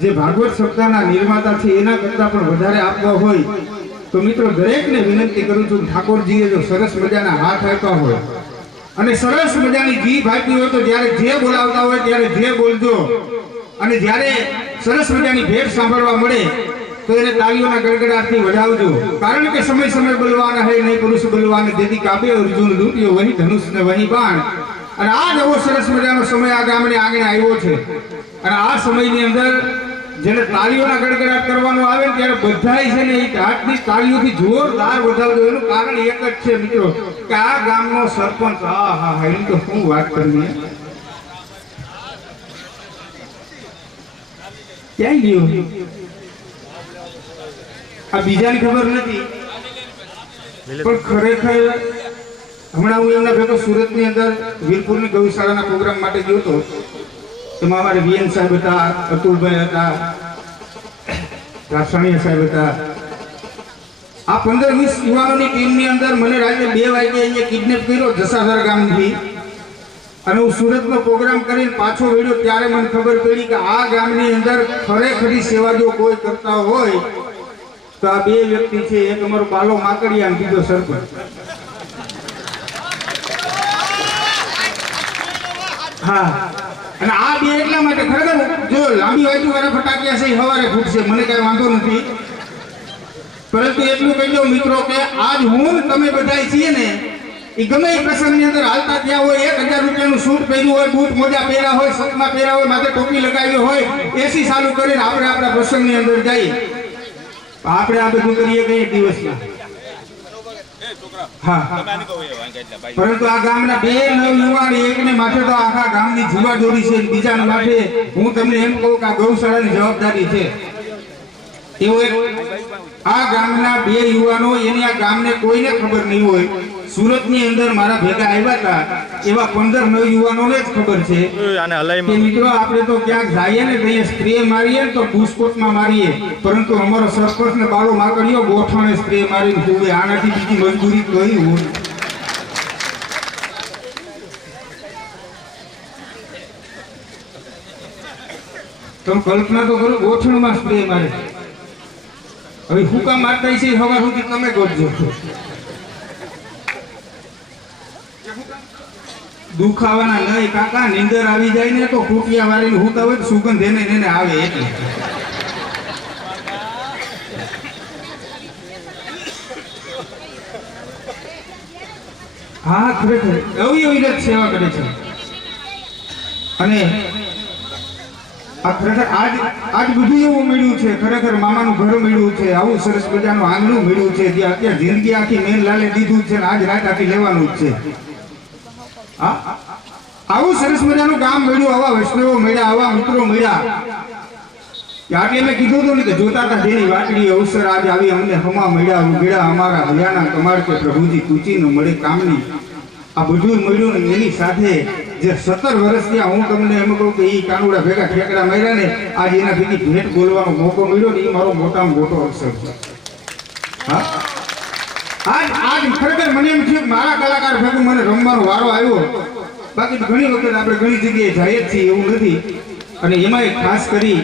જે ભાગવત સપ્તાહના નિર્માતા છે એના કરતાં પણ વધારે આપવા હોય તો મિત્રો દરેકને વિનંતી કરું છું ઠાકોરજીએ જો સરસ મજાના હાથ આપ્યા હોય અને સરસ મજાની જીભ આપી હોય તો જ્યારે જે બોલાવતા હોય ત્યારે જે બોલજો. અને જ્યારે સરસ મજાની ભેટ સાંભળવા મળે તો એને તાળીઓના ગડગડાટથી વધાવજો. કારણ કે સમય સમય બલવાના હે નહીં પુરુષ બલવાન જેથી કાપે અર્જુન લૂટ્યો વહી ધનુષ ને વહી બાણ. અને આ નવો સરસ મજાનો સમય આ ગામને આંગણે આવ્યો છે. અને આ સમયની અંદર જેને તાળીઓના ગડગડાટ કરવાનો આવે ત્યારે બધાય છે ને એ હાથની તાળીઓથી જોરદાર વધાવજો. એનું કારણ એક જ છે મિત્રો કે આ ગામનો સરપંચ એની તો શું વાત કરવી, ક્યાંય ગયો આ બીજાની ખબર નથી પણ ખરેખર હમણાં હું એમના ભેગો સુરતની અંદર વીરપુરની ગૌશાળાના પ્રોગ્રામ માટે ગયો હતો. એમાં અમારે વીએન સાહેબ હતા, અતુલભાઈ હતા, રાસાણીયા સાહેબ હતા. આ 15-20 યુવાનોની ટીમની અંદર મને રાત્રે 2 વાગે અહીંયા કિડનેપ કર્યો જસાધાર ગામથી. અને હું સુરતનો પ્રોગ્રામ કરીને પાછો વળ્યો ત્યારે મને ખબર પડી કે આ ગામની અંદર ખરેખરી સેવા જો કોઈ કરતા હોય તો આ 2 વ્યક્તિ છે. એક અમારો બાલો માકડિયા અને બીજો સરપંચ. હા અને આ 2 એટલા માટે ખરેખર જો લાંબી વાયુ વાળા ફટાકિયા છે સવારે ફૂટશે, મને કઈ વાંધો નથી. પરંતુ એટલું કહી દઉં મિત્રો કે આજ હું તમે બધા છીએ ને એ ગમે એ પ્રસંગની અંદર હાલતા ત્યાં હોય 1000 રૂપિયાનું સૂટ પહેર્યું હોય, બૂટ મોજા પહેર્યા હોય, સપના પહેર્યા હોય, માથે ટોપી લગાવી હોય, એસી ચાલુ કરીને આપણે આપણા પ્રસંગની અંદર જઈએ. આપણે આ બધું કરીએ કઈ દિવસમાં હા પરંતુ આ ગામના બે નવયુવાન એકને માથે તો આખા ગામની જીવાદોરી છે, બીજાના માથે હું તમને એમ કહું કે આ ગૌશાળાની જવાબદારી છે. એવો એક આ ગામના બે યુવાનો એની આ ગામને કોઈને ખબર નહીં હોય. સુરતની અંદર મારા ભેગા આવ્યા હતા એવા 15 નવયુવાનોને જ ખબર છે કે મિત્રો આપણે તો ક્યાંક જઈએ ને તો સ્પ્રે મારીએ ને તો બુસ્કોટમાં મારીએ, પરંતુ અમારો સરપંચ ને બાળો માકડીઓ ગોઠાણે સ્પ્રે મારીને પૂરે. આનાથી બીજી મજબૂરી કઈ હોય? તમે કલ્પના તો કરો, ગોઠણમાં સ્પ્રે મારે. હવે હુકા મારતા છે હવા સુધી તમે ગોઠજો. દુખાવાના નહીં કાકા, નીંદર આવી જાય ને તો ફૂટિયા વાળીને હુતા હોય સુગંધ એને આવે એટલે. હા ખરેખર એવી જ સેવા કરે છે. અને આ ખરેખર આજ બધું એવું મળ્યું છે. ખરેખર મામાનું ઘર મળ્યું છે, આવું સરસ મજાનું આંગણું મળ્યું છે, જે અત્યારે જિંદગી આખી મેન લાલે દીધું છે ને આજ રાત આખી લેવાનું જ છે. આવું સરસ મજાનું ગામ મળ્યું, આવા વૈષ્ણવો મળ્યા, આવા મિત્રો મળ્યા. એટલે મેં કીધું હતું ને કે જોતા હતા જેની વાટડી અવસર આજે આવી અમને હમા મળ્યા ઉગડ્યા અમારા હૈયાના કમાડ કે પ્રભુજી કૂચી ન મળે કામની. આ બધું મળ્યું ને એની સાથે જે 17 વર્ષ થયા હું તમને એમ કહું કે એ કાનુડા ભેગા ઠેકડા માર્યા ને આજે એના ભેગી ભેટ બોલવાનો મોકો મળ્યો ને એ મારો મોટામાં મોટો અવસર છે. હા આજ ખરેખર મને એમ થયું મારા કલાકાર ભેગું મને રમવાનો વારો આવ્યો. બાકી ઘણી વખત આપણે ઘણી જગ્યાએ જઈએ જ છીએ, એવું નથી. અને એમાંય ખાસ કરી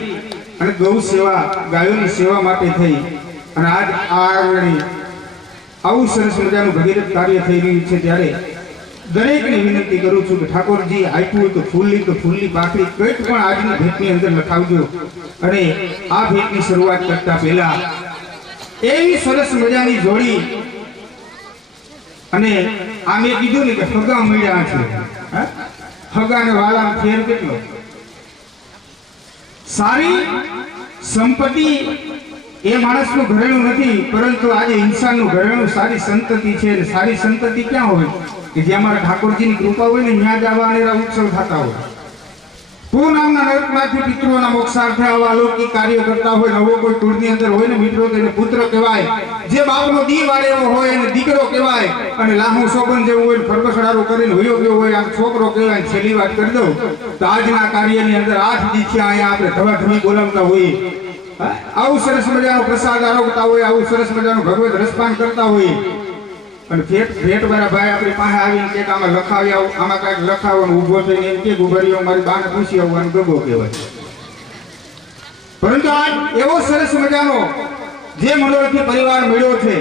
અને ગૌ સેવા, ગાયોની સેવા માટે થઈ અને આજ આવું સરસ મજાનું ભગીરથ કાર્ય થઈ રહ્યું છે. ત્યારે દરેકને વિનંતી કરું છું કે ઠાકોરજી આપ્યું હોય તો ફૂલની પાખડી કંઈક પણ આજની ભેટની અંદર લખાવજો. અને આ ભેટની શરૂઆત કરતા પહેલા એવી સરસ મજાની જોડી, અને આ મેં કીધું ને કે ફગા મળ્યા છે. ફગા ને વાલા ફેર કેટલો? સારી સંપત્તિ એ માણસનું ઘરેણું નથી, પરંતુ આજે ઇન્સાનનું ઘરેણું સારી સંતતિ છે. અને સારી સંતતિ ક્યાં હોય કે જે અમારા ઠાકોરજીની કૃપા હોય ને ત્યાં જ આવા અનેરા ઉત્સવ થતા હોય. પૂ નામના નરકમાંથી પિતૃઓના મોક્ષાર્થે આવા અલૌકિક કાર્યો કરતા હોય. નવો કોઈ કુળની અંદર હોય ને મિત્રો તેને પુત્ર કહેવાય, જે બાપનો દી વાળે એવો હોય એને દીકરો કહેવાય, અને લાહુ સોબન જેવું હોય ફરબસડારો કરીને વયો ગયો હોય આ છોકરો કહેવાય. છેલ્લી વાત કરી દઉં તો આજના કાર્યની અંદર 8 દીથી અહીંયા આપણે ધવાધવી બોલાવતા હોઈએ, આવું સરસ મજાનો પ્રસાદ આરોગતા હોય, આવું સરસ મજાનું ભગવત રસપાન કરતા હોય. અને ભેટ વાળા ભાઈ આપણી પાસે આવીને કે આમાં લખાવી આવું, આમાં કાંઈક લખાવવાનું ઊભો થઈને એમ કે ગુભરીઓ મારી બાને પૂછી આવવાનું ગગો કહેવાય. પરંતુ આ એવો સરસ મજાનો જે મનોરથી પરિવાર મળ્યો છે,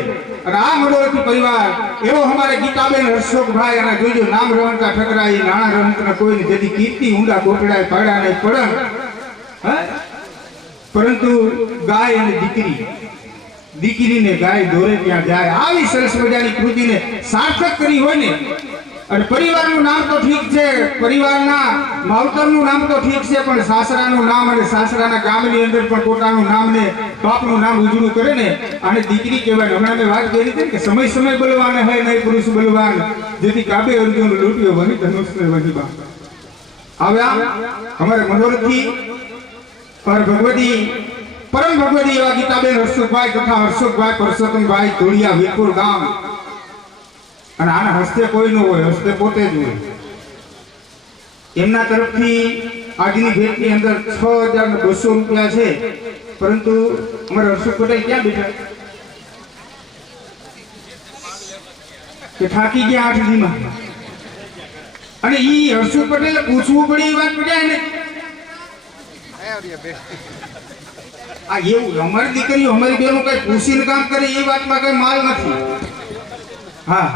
અને આ મનોરથી પરિવાર એવો અમારે ગીતાબેન હર્ષોકભાઈ, અને જોઈજો નામ રવંતા ઠકરાઈ નાણા રવંતના કોઈને જેથી કીર્તિ ઊંડા કોટડાય પાડા ને પડન, પરંતુ ગાય અને દીકરીને ગાય દોરે ત્યાં જાય. આવી સરસ મજાની કૃતિને સાર્થક કરી હોય ને, અને પરિવારનું નામ તો ઠીક છે, પરિવારના માવતરનું નામ તો ઠીક છે, પણ સાસરાનું નામ અને સાસરાના ગામની અંદર પણ પોતાનું નામ ને બાપનું નામ ઉજળું કરે ને આને દીકરી કહેવાય. હમણાં મેં વાત કરી હતી કે સમય બલવાન હે નહીં પુરુષ બલવાન, જેથી કાબે અર્જુન લૂંટ્યો વહી ધનુષને વહી બા. હવે અમારે મનોરથી ભગવતી પરમ ભગવતી એવા ગીતાબેન હર્ષોકભાઈ તથા હર્ષોકભાઈ પરસોત્તમભાઈ ધોળિયા વીરપુર ગામ, અને આના હસ્તે કોઈ ન હોય, હસ્તે પોતે જ હોય. એમના તરફથી આજની ભેટની અંદર 6200 રૂપિયા છે. પરંતુ અમારે હર્ષોક પટેલ ક્યાં બેઠા કે થાકી ગયા 8 દીમાં, અને ઈ હર્ષોક પટેલે પૂછવું પડે એ વાત પડ્યા ને. આ એવું અમારી દીકરીઓ અમારી બહેનો કઈ પૂછીને કામ કરે એ વાતમાં કઈ માલ નથી. હા,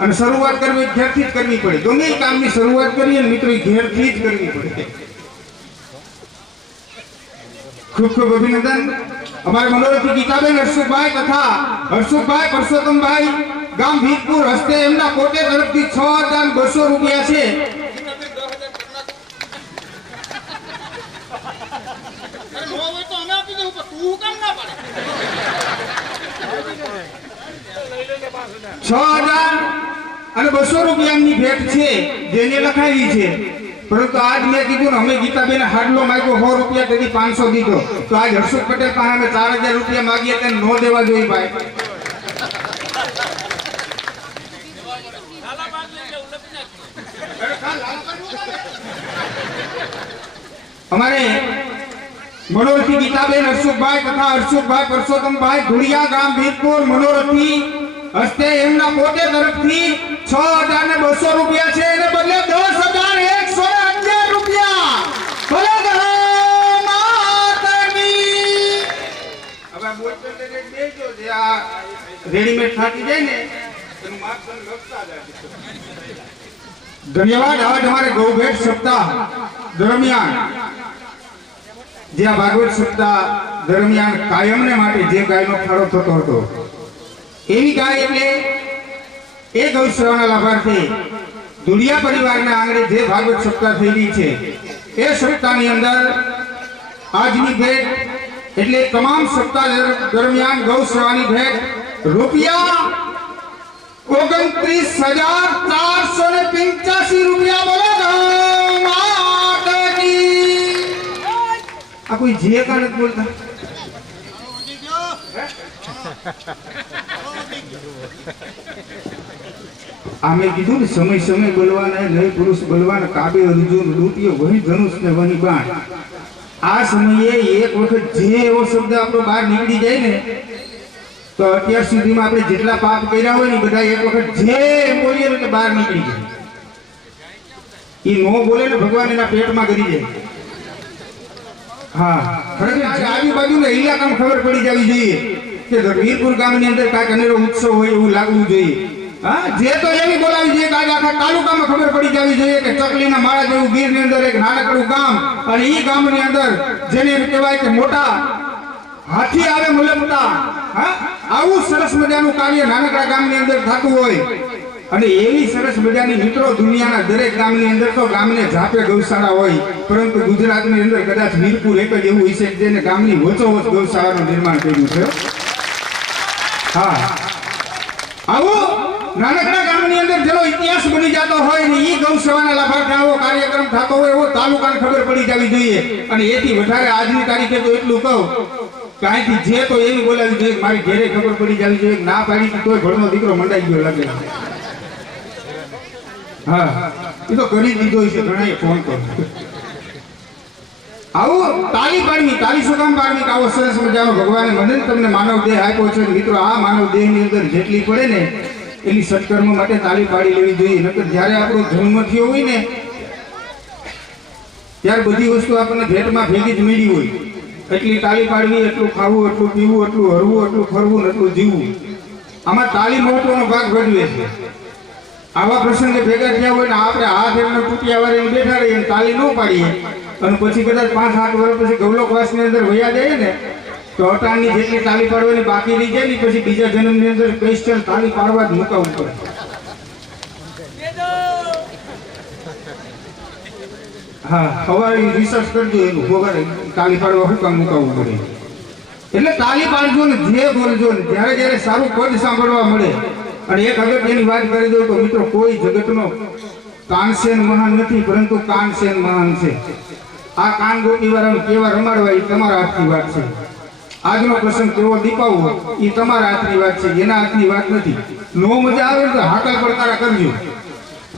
અને શરૂઆત કરવી ઘેરથી જ કરવી પડે. ગમે એ કામની શરૂઆત કરીએ ને મિત્રો ઘેરથી જ કરવી પડે. ખૂબ ખૂબ અભિનંદન અમારે મનોરથી ગીતાબેન હર્ષોકભાઈ તથા હર્ષોકભાઈ પરસોત્તમભાઈ ગામ વીરપુર હસ્તે એમના પોતે તરફથી 6200 રૂપિયા છે. 6,200 રૂપિયાની ભેટ છે જેને લખાવી છે, પરંતુ આજ મેં કીધું ને અમે ગીતાબેન હાડલો માંગ્યો 100 રૂપિયા, તેથી 500 દીધો, તો આજ હર્ષદ પટેલ પાસે અમે 4,000 રૂપિયા માંગીએ તેને નો દેવા જોઈએ ભાઈ. અમારે મનોરથી ગીતાબેન હર્ષુભાઈ તથા હર્ષુભાઈ પરસોત્તમભાઈ ધુળિયા ગામ વીરપુર મનોરથી હસ્તે એમના પોતે તરફથી 6,200 રૂપિયા છે, એને બદલે 10,111 રૂપિયા. ભલે માતાજી. હવે આ બોલ પેલે દેજો જે આ રેડીમેડ થાકી જાય ને એનું માર્ગદર્શન લખતા જાય. ધન્યવાદ. આજ અમારે ગૌભેટ સપ્તાહ દરમિયાન જે આ ભાગવત સપ્તાહ દરમિયાન કાયમને માટે જે ગાયનો ફાળો થતો હતો એવી ગાય એટલે એ ગૌશાળાના લાભાર્થી ધુળિયા પરિવારના આંગણે જે ભાગવત સપ્તાહ થઈ રહી છે એ સપ્તાહની અંદર આજની ભેટ એટલે તમામ સપ્તાહ દરમિયાન ગૌશાળાની ભેટ રૂપિયા 29,485 રૂપિયા. બોલો માતાજી. આ કોઈ જે કા નથી બોલતા. આમે કીધું ને સમય સમય બલવાના નહીં પુરુષ બલવાન કાબે અર્જુન લૂંટ્યો વહી ધનુષ ને વહી બાણ. આ સમયે એક વખત જે એવો શબ્દ આપણો બહાર નીકળી જાય ને તો અત્યાર સુધીમાં આપણે જેટલા પાપ કર્યા હોય ને બધા એક વખત જે બોલીએ ને બહાર નીકળી જાય. એ નો બોલે ને ભગવાન એના પેટમાં કરી જાય. હા, ખરેખર આજુબાજુના ઇલાકામાં ખબર પડી જવી જોઈએ કે વીરપુર ગામની અંદર કાંઈક અનેરો ઉત્સવ હોય એવું લાગવું જોઈએ. હા, જે તો એવી બોલાવી જોઈએ કે આજે આખા તાલુકામાં ખબર પડી જવી જોઈએ કે ચકલીના માળા જેવું ગીરની અંદર એક નાનકડું ગામ, અને એ ગામની અંદર જેને કહેવાય કે મોટા હાથી આવે મુલમતા. હા, આવું સરસ મજાનું કાર્ય નાનકડા ગામની અંદર થતું હોય, અને એવી સરસ મજાની મિત્રો દુનિયાના દરેક ગામની અંદર તો ગામને જાપે ગૌશાળા હોય, પરંતુ ગુજરાતની અંદર કદાચ વીરપુર એક જ એવું હશે જેને ગામની વચ્ચોવચ ગૌશાળાનું નિર્માણ કર્યું છે. હા, આવું નાનકડા ગામની અંદર જેનો ઇતિહાસ બની જતો હોય ને એ ગૌશાળાના લાભાર્થી આવો કાર્યક્રમ થતો હોય એવો તાલુકાને ખબર પડી જવી જોઈએ. અને એથી વધારે આજની તારીખે તો એટલું કહું કે અહીંથી જે તો એવી બોલાવી જોઈએ મારી ઘેરે ખબર પડી જવી જોઈએ. ના પાડી તોય ઘરનો દીકરો મંડાઈ ગયો લાગે. હા, એ તો કરી દીધો છે ઘણાએ ફોન કર્યો. આવું તાલી પાડવી, તાલી શું કામ પાડવી? આવો સરસ મજાનો ભગવાને મને તમને માનવ દેહ આપ્યો છે મિત્રો. આ માનવ દેહની અંદર જેટલી પડે ને એટલી સત્કર્મ માટે તાલી પાડી લેવી જોઈએ. નકર જ્યારે આપણો જન્મ થયો હોય ને ત્યારે બધી વસ્તુ આપણને ભેટમાં ભેગી જ મળી હોય. એટલી તાલી પાડવી, એટલું ખાવું, એટલું પીવું, એટલું હરવું, એટલું ફરવું, એટલું જીવવું, આમાં તાલી મહત્વનો ભાગ ભજવે છે. આવા પ્રસંગે ભેગા થયા હોય ને આપણે હાથ એમને તૂટ્યા વાળીને બેઠા રહીએ ને તાલી ન પાડીએ અને પછી કદાચ 5-8 વર્ષ પછી ગૌલોકવાસની અંદર વયા જાય ને તો અટાણની જેટલી તાલી પાડવાની બાકી રહી જાય ને પછી બીજા જન્મની અંદર ક્રિશ્ચન તાલી પાડવા જ મુકાવવું પડે. હા, સવારે રિસર્ચ કરજો એનું વગર તાલી પાડવા શું કામ મુકાવવું પડે. એટલે તાલી પાડજો ને જે બોલજો ને જ્યારે જ્યારે સારું પદ સાંભળવા મળે. અને એક અગત્યની વાત કરી દઉં તો મિત્રો, કોઈ જગતનો કાનસેન મહાન નથી, પરંતુ કાનસેન મહાન છે. આ કાન ગોપી વાળાને કેવા રમાડવા એ તમારા હાથની વાત છે. આજનો પ્રસંગ કેવો દીપાવવો એ તમારા હાથની વાત છે, એના હાથની વાત નથી. નો મજા આવે તો હાકલ પડકારા કરજો.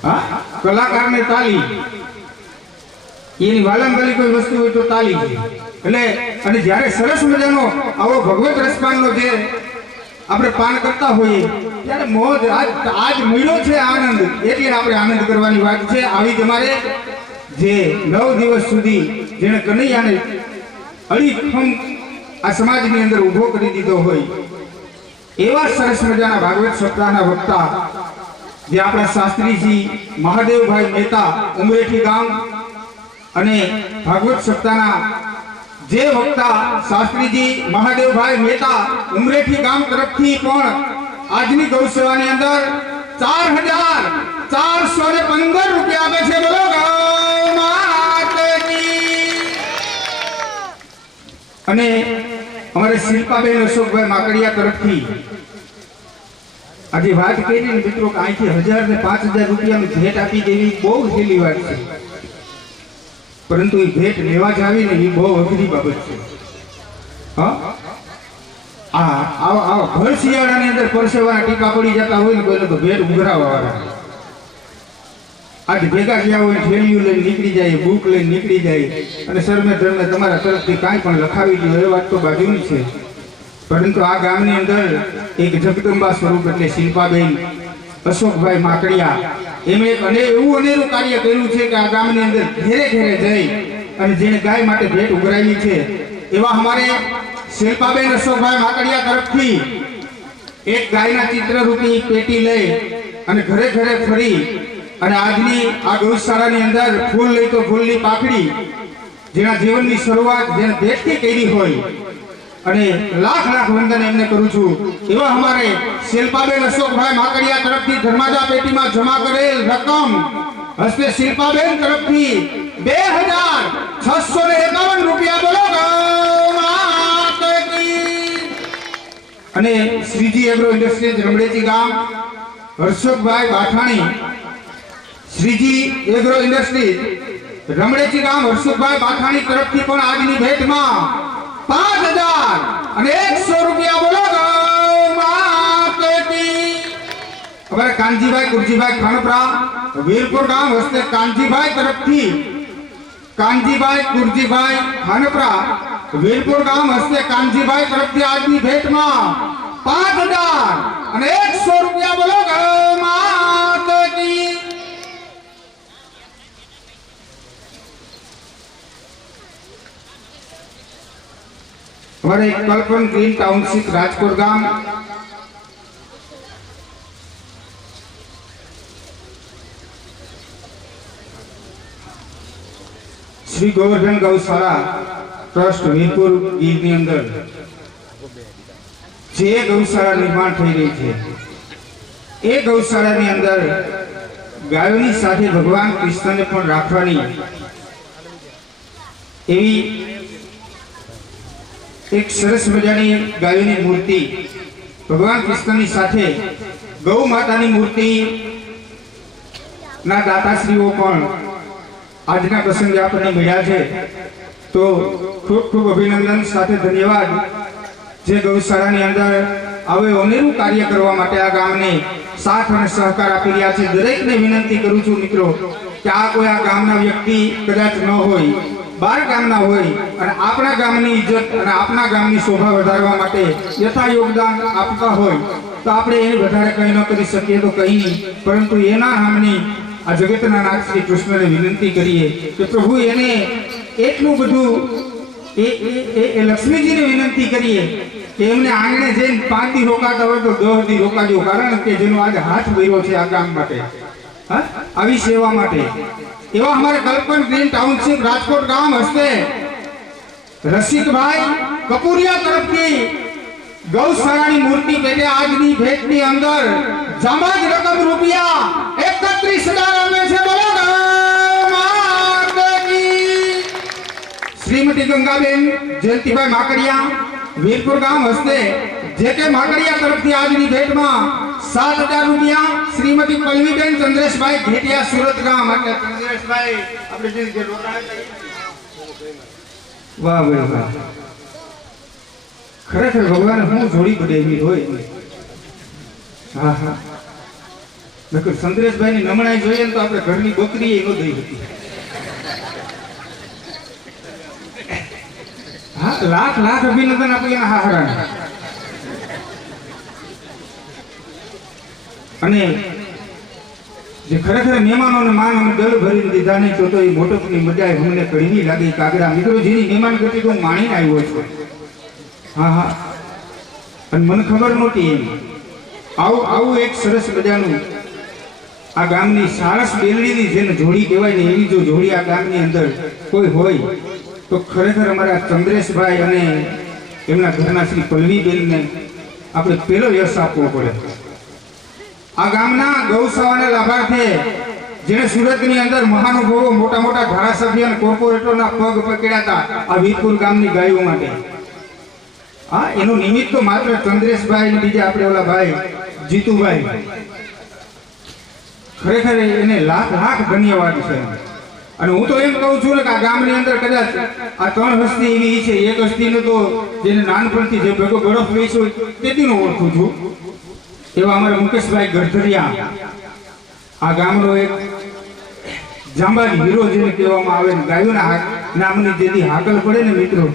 હા, કલાકારને તાલી, એની વાલાંગલી કોઈ વસ્તુ હોય તો તાલી. એટલે અને જ્યારે સરસ મજાનો આવો ભગવત રસપાનનો જે આપણે પાન કરતા હોઈએ ત્યારે મોજ આજ મળ્યો છે આનંદ, એટલે આપણે આનંદ કરવાની વાત છે. આવી જ અમારે જે 9 દિવસ સુધી જેણે કનૈયાને અડીખમ આ સમાજની અંદર ઊભો કરી દીધો હોય એવા સરસ મજાના ભાગવત સપ્તાહના વક્તા જે આપણા શાસ્ત્રીજી મહાદેવભાઈ મહેતા ઉમરેઠી ગામ, અને ભાગવત સપ્તાહના જે વક્તા શાસ્ત્રીજી મહાદેવભાઈ મહેતા ઉમરેઠી ગામ તરફથી પણ આજની ગૌસેવાની અંદર 4,415 રૂપિયા આપે છે. બોલો ગૌ માતની. અને અમારે શિલ્પાબેન અશોકભાઈ માકડિયા તરફથી આજે વાત કરી ને મિત્રો કે અહીંથી 1000 ને 5000 રૂપિયાની ભેટ આપી દેવી બહુ સહેલી વાત છે, પરંતુ એ ભેટ લેવા જ આવી ને એ બહુ અઘરી બાબત છે. હા, આ ભર શિયાળાની અંદર પરસેવાના ટીપા પડી જતા હોય ને કોઈને તો ભેટ ઉઘરાવા વાળા આજે ભેગા થયા હોય, થેલીઓ લઈને નીકળી જાય, બુક લઈને નીકળી જાય અને શરમે ધર્મે તમારા તરફથી કાંઈ પણ લખાવી દો એ વાત તો બાજુની છે. પરંતુ આ ગામની અંદર એક જગદંબા સ્વરૂપ એટલે શિલ્પાબેન અશોકભાઈ માકડિયા એમણે એવું અનેરું કાર્ય કર્યું છે કે આ ગામની અંદર ઘેરે ઘેરે જઈ અને જેને ગાય માટે ભેટ ઉઘરાવી છે એવા અમારે શિલ્પાબેન અશોકભાઈ માકડિયા તરફથી એક ગાયના ચિત્રરૂપી પેટી લઈ અને ઘરે ઘરે ફરી અને આજની આ ગૌશાળાની અંદર ફૂલ લઈ તો ફૂલની પાકડી જેના જીવનની શરૂઆત જેને ભેટથી કરી હોય અને લાખ લાખ વંદન એમને કરું છું. એવા અમારે શિલ્પાબેન અશોકભાઈ માકડિયા તરફથી ધર્માદા પેટીમાં જમા કરેલ રકમ હસ્તે શિલ્પાબેન તરફથી 2651 રૂપિયા બોલો અને શ્રીજી એગ્રો ઇન્ડસ્ટ્રીઝ રમડેચી ગામ હર્ષદભાઈ બાઠાણી શ્રીજી એગ્રો ઇન્ડસ્ટ્રીઝ રમડેચી ગામ હર્ષદભાઈ બાઠાણી તરફથી પણ આજની ભેટમાં 5100 રૂપિયા બોલો અમારે કાનજીભાઈ કુરજીભાઈ ખાનપરા વીરપુર ગામ હસ્તે કાનજીભાઈ તરફથી કાનજીભાઈ કુરજીભાઈ ખાનપરા વીરપુર ગામ હસ્તે કાનજીભાઈ તરફથી આજની ભેટમાં 5100 રૂપિયા બોલો અમારે કલ્પન ગ્રીન ટાઉનશીપ રાજકોટ ગામ શ્રી ગોવર્ધન ગૌશાળા ટ્રસ્ટ વીરપુર ગીરની અંદર જે ગૌશાળા નિર્માણ થઈ રહી છે એ ગૌશાળાની અંદર ગાયોની સાથે ભગવાન કૃષ્ણને પણ રાખવાની એવી એક સરસ મજાની ગાયોની મૂર્તિ ભગવાન કૃષ્ણની સાથે ગૌ માતાની મૂર્તિ ના દાતાશ્રીઓ પણ આજના પ્રસંગે આપણને મળ્યા છે. તો ખૂબ ખૂબ અભિનંદન સાથે ધન્યવાદ જે ગૌશાળાની અંદર હવે અનેરું કાર્ય કરવા માટે આ ગામને સાથ અને સહકાર આપી રહ્યા છે. દરેકને વિનંતી કરું છું મિત્રો કે આ કોઈ આ ગામના વ્યક્તિ કદાચ ન હોય, બાર ગામના હોય અને આપણા ગામની ઇજ્જત અને આપણા ગામની શોભા વધારવા માટે યથા યોગદાન આપતા હોય તો આપણે એ વધારે કંઈ ન કરી શકીએ તો કંઈ નહીં, પરંતુ એના નામની આ જગતના નાથ શ્રી કૃષ્ણને વિનંતી કરીએ કે પ્રભુ એને એટલું બધું એ લક્ષ્મીજીને વિનંતી કરીએ કે એમને આંગણે જઈને 5 દી રોકાતા હોય તો 10 દી રોકાજો, કારણ કે જેનો આજે હાથ ભર્યો છે આ ગામ માટે, આવી સેવા માટે. એવા અમારે કલ્પન ગ્રીન ટાઉનશીપ રાજકોટ ગામ હસ્તે રસિકભાઈ કપૂરિયા તરફથી ગૌશાળાની મૂર્તિ પેટે આજની ભેટની અંદર જમાજ રકમ રૂપિયા 31000 અમે છે બોલો શ્રીમતી ગંગાબેન જયંતિભાઈ માકડિયા વીરપુર ગામ હસ્તે જે કે માકડિયા તરફથી આજની ભેટમાં 7000 રૂપિયા શ્રીમતી પલ્લવીબેન ચંદ્રેશભાઈ ઘેટિયા સુરત ગામ એટલે ચંદ્રેશભાઈ આપણે જે વાહ ભાઈ વાહ, ખરેખર ભગવાન હું જોડી પડે એવી હોય. હા હા, નકર ચંદ્રેશભાઈ ની નમણાઈ જોઈએ ને તો આપણે ઘરની બકરી એ ન દઈ હતી. હા, લાખ લાખ અભિનંદન આપીએ હાહરાને. અને જે ખરેખર મહેમાનોને માન અને દળ ભરીને દીધા નહીં તો એ મોટપની મજા અમને કડવી લાગી. કાગડા મિત્રો જેની મહેમાન ગતિ હું માણીને આવ્યો છું. હા હા, અને મને ખબર નહોતી એમ આવું એક સરસ મજાનું આ ગામની સારસ બેલડીની જેને જોડી કહેવાય ને એવી જો જોડી આ ગામની અંદર કોઈ હોય તો ખરેખર અમારા ચંદ્રેશભાઈ અને એમના ઘરના શ્રી પલ્લવીબેનને આપણે પહેલો યશ આપવો પડે. આ ગામના ગૌશાળાના લાભાર્થે જેને સુરતની અંદર મહાનુભાવો મોટા મોટા ધારાસભ્ય અને કોર્પોરેટરોના પગ પકડ્યા હતા આ વીરપુર ગામની ગાયો માટે. હા, એનું નિમિત્ત તો માત્ર ચંદ્રેશભાઈ અને બીજા આપણે ઓલા ભાઈ જીતુભાઈ, ખરેખર એને લાખ લાખ ધન્યવાદ છે. અને હું તો એમ કહું છું ને કે આ ગામની અંદર કદાચ આ 3 હસ્તી એવી છે. એક હસ્તીને તો જેને નાનપણથી જે ભેગો ગળફ વેચ્યો તેથી હું ઓળખું છું, એવા અમારા મુકેશભાઈ ગરધરિયા, આ ગામનો એક જાંબાજી હીરો જેને કહેવામાં આવે ને, ગાયોના નામની જેથી હાકલ પડે ને મિત્રો,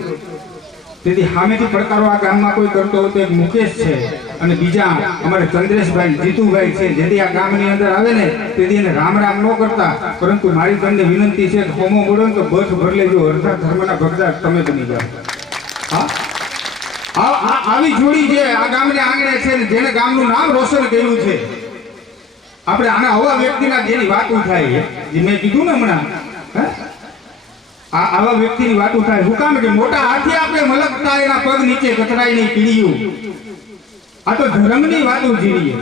તેથી સામેથી પડકારો આ ગામમાં કોઈ કરતો હોય તો એક મુકેશ છે, અને બીજા અમારે ચંદ્રેશભાઈ જીતુભાઈ છે, જેથી આ ગામની અંદર આવે ને તેથી એને રામ રામ ન કરતા, પરંતુ મારી તમને વિનંતી છે કે હોમો બોલો ને તો બથ ભર લેજો, અડધા ધર્મના ભગદાર તમે બની જાઓ. હા, આવી જોડી જે આ ગામને આંગણે છે ને જેને ગામનું નામ રોશન કર્યું છે, આપણે આના આવા વ્યક્તિના જેની વાતો થાય, જે મેં કીધું ને હમણાં, આવા વ્યક્તિની વાતો થાય. હું કામ કે મોટા હાથી આપણે મલકતા એના પગ નીચે કતરાઈ નહીં પીડ્યું, આ તો ધર્મની વાતો જીવીએ.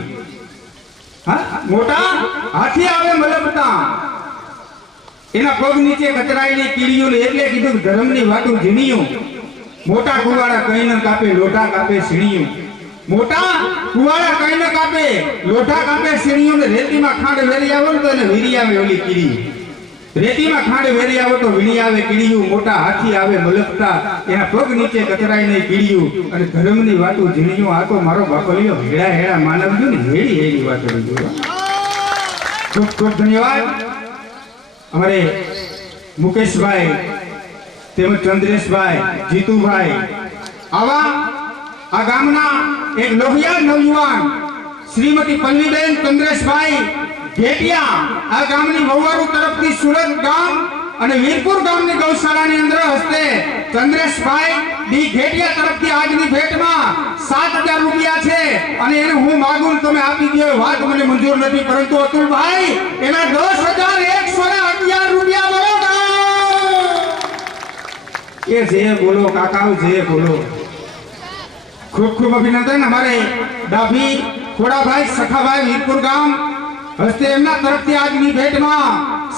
હા, મોટા હાથી આવે મલકતા એના પગ નીચે કતરાઈ નહીં પીડ્યું, એટલે કીધું ધર્મની વાતો જીવીયું. મોટા કુવાડા કઈ ન કાપે, લોટા કાપે સીણીયું. મોટા કુવાડા કઈ ન કાપે, લોટા કાપે સીણીયું. ને રેતીમાં ખાંડ વેરી આવો તો એને વીરી આવે ઓલી કીડી, રેતીમાં ખાંડ વેરી આવો તો વીણી આવે કીડીયું. મોટા હાથી આવે મલકતા એના પગ નીચે કતરાઈ નહીં પીડ્યું, અને ધર્મની વાતો ઝીણ્યું. આ તો મારો બાપલિયો હેડા હેડા માનવજો ને હેડી હેડી વાતો રજૂ. ખૂબ ખૂબ ધન્યવાદ અમારે મુકેશભાઈ તેમજ ચંદ્રેશભાઈ જીતુભાઈ. આવા આ ગામના એક લોહિયાળ નવયુવાન શ્રીમતી પલ્લવીબેન ચંદ્રેશભાઈ ઘેટિયા, આ ગામની મહુવારું તરફથી સુરત ગામ અને વીરપુર ગામની ગૌશાળાની અંદર હસ્તે ચંદ્રેશભાઈ ડી ઘેટિયા તરફથી આજની ભેટમાં 7,000 રૂપિયા છે, અને એને હું માગું તમે આપી દો. વાત મને મંજૂર નથી, પરંતુ અતુલભાઈ એના 10,111 રૂપિયા બોલો. એ જે બોલો કાકાઓ, જે બોલો. ખૂબ ખૂબ અભિનંદન. અમારે ડાભી ખોડાભાઈ સખાભાઈ વીરપુર ગામ હસ્તે એમના તરફથી આજની ભેટમાં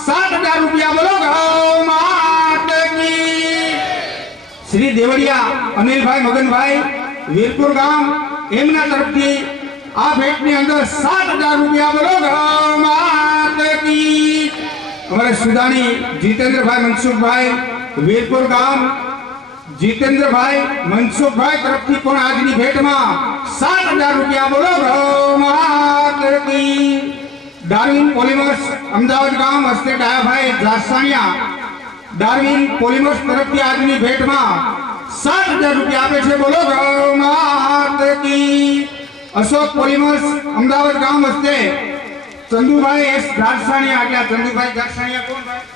7,000 રૂપિયા બોલો. ગૌ માત કી. શ્રી દેવડિયા અનિલભાઈ મગનભાઈ વીરપુર ગામ એમના તરફથી આ ભેટની અંદર 7,000 રૂપિયા બોલો. ગૌ માત કી. અમારે સુદાણી જીતેન્દ્રભાઈ મનસુખભાઈ વીરપુર ગામ, જીતેન્દ્રભાઈ મનસુખભાઈ તરફથી પણ આજની ભેટમાં 7,000 રૂપિયા બોલો. ગૌ માત કી. ડાર્વિન પોલિમર્સ અમદાવાદ ગામ હસ્તે ડાયાભાઈ જાસાણિયા, ડાર્વિન પોલિમર્સ તરફથી આજની ભેટમાં 7,000 રૂપિયા આપે છે. બોલો ગૌ માત કી. અશોક પોલિમર્સ અમદાવાદ ગામ હસ્તે ચંદુભાઈ એસ જાસાણિયા. આટલા ચંદુભાઈ જાસાણિયા કોણ ભાઈ?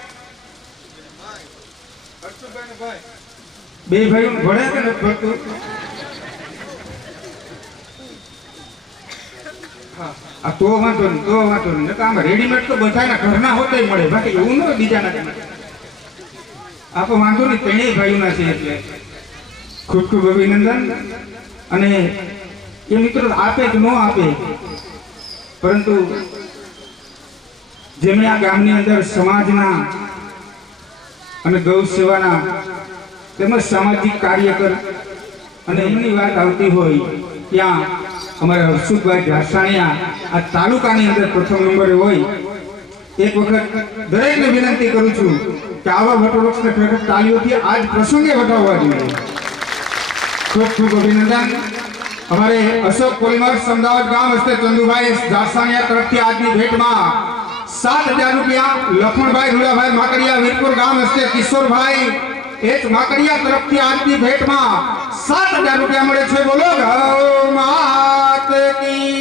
બે ભાઈ ભણે કે નથી ભણતું? આ તો વાંધો નહીં, તો વાંધો નહીં. આમ રેડીમેડ તો બધાના ઘરના હોતે મળે, બાકી એવું ન બીજાના. આપો વાંધો નહીં, ત્રણેય ભાઈઓના છે એટલે ખૂબ ખૂબ અભિનંદન. અને એ મિત્રો આપે કે ન આપે, પરંતુ જેમણે આ ગામની અંદર સમાજના અને ગૌ સેવાના તેમજ સામાજિક કાર્યકર અને એમની વાત આવતી હોય ત્યાં અમારે હર્ષુભાઈ જાસાણિયા આ તાલુકાની અંદર પ્રથમ નંબરે હોય. એક વખત દરેકને વિનંતી કરું છું કે આવા વટવૃક્ષને ખરેખર તાલીઓથી આજ પ્રસંગે વટાવવા જોઈએ. ખૂબ ખૂબ અભિનંદન. અમારે અશોક પોલિમર્સ અમદાવાદ ગામ હસ્તે ચંદુભાઈ જાસાણિયા તરફથી આજની ભેટમાં 7,000 રૂપિયા, લખણભાઈ રૂડાભાઈ માકડિયા વીરપુર ગામ હસ્તે કિશોરભાઈ એક માકડિયા તરફથી આજની ભેટમાં 7,000 રૂપિયા મળે છે. બોલો ગૌ માત કી.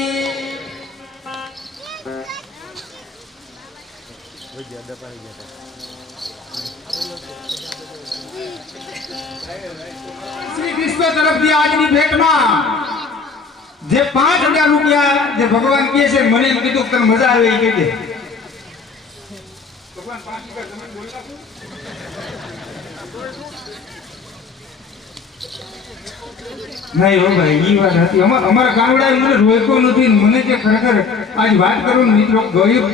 શ્રી કૃષ્ણ તરફથી આજની ભેટમાં જે 5,000 રૂપિયા જે ભગવાન કહે છે, મને એમ કીધું કે મજા આવે એ કહી દે. ભગવાન 5,000 તમે બોલતા છો? નહીં હો ભાઈ, એ વાત હતી. અમારા ગામડાએ મને રોક્યો નથી. મને કે ખરેખર આજ વાત કરું મિત્રો,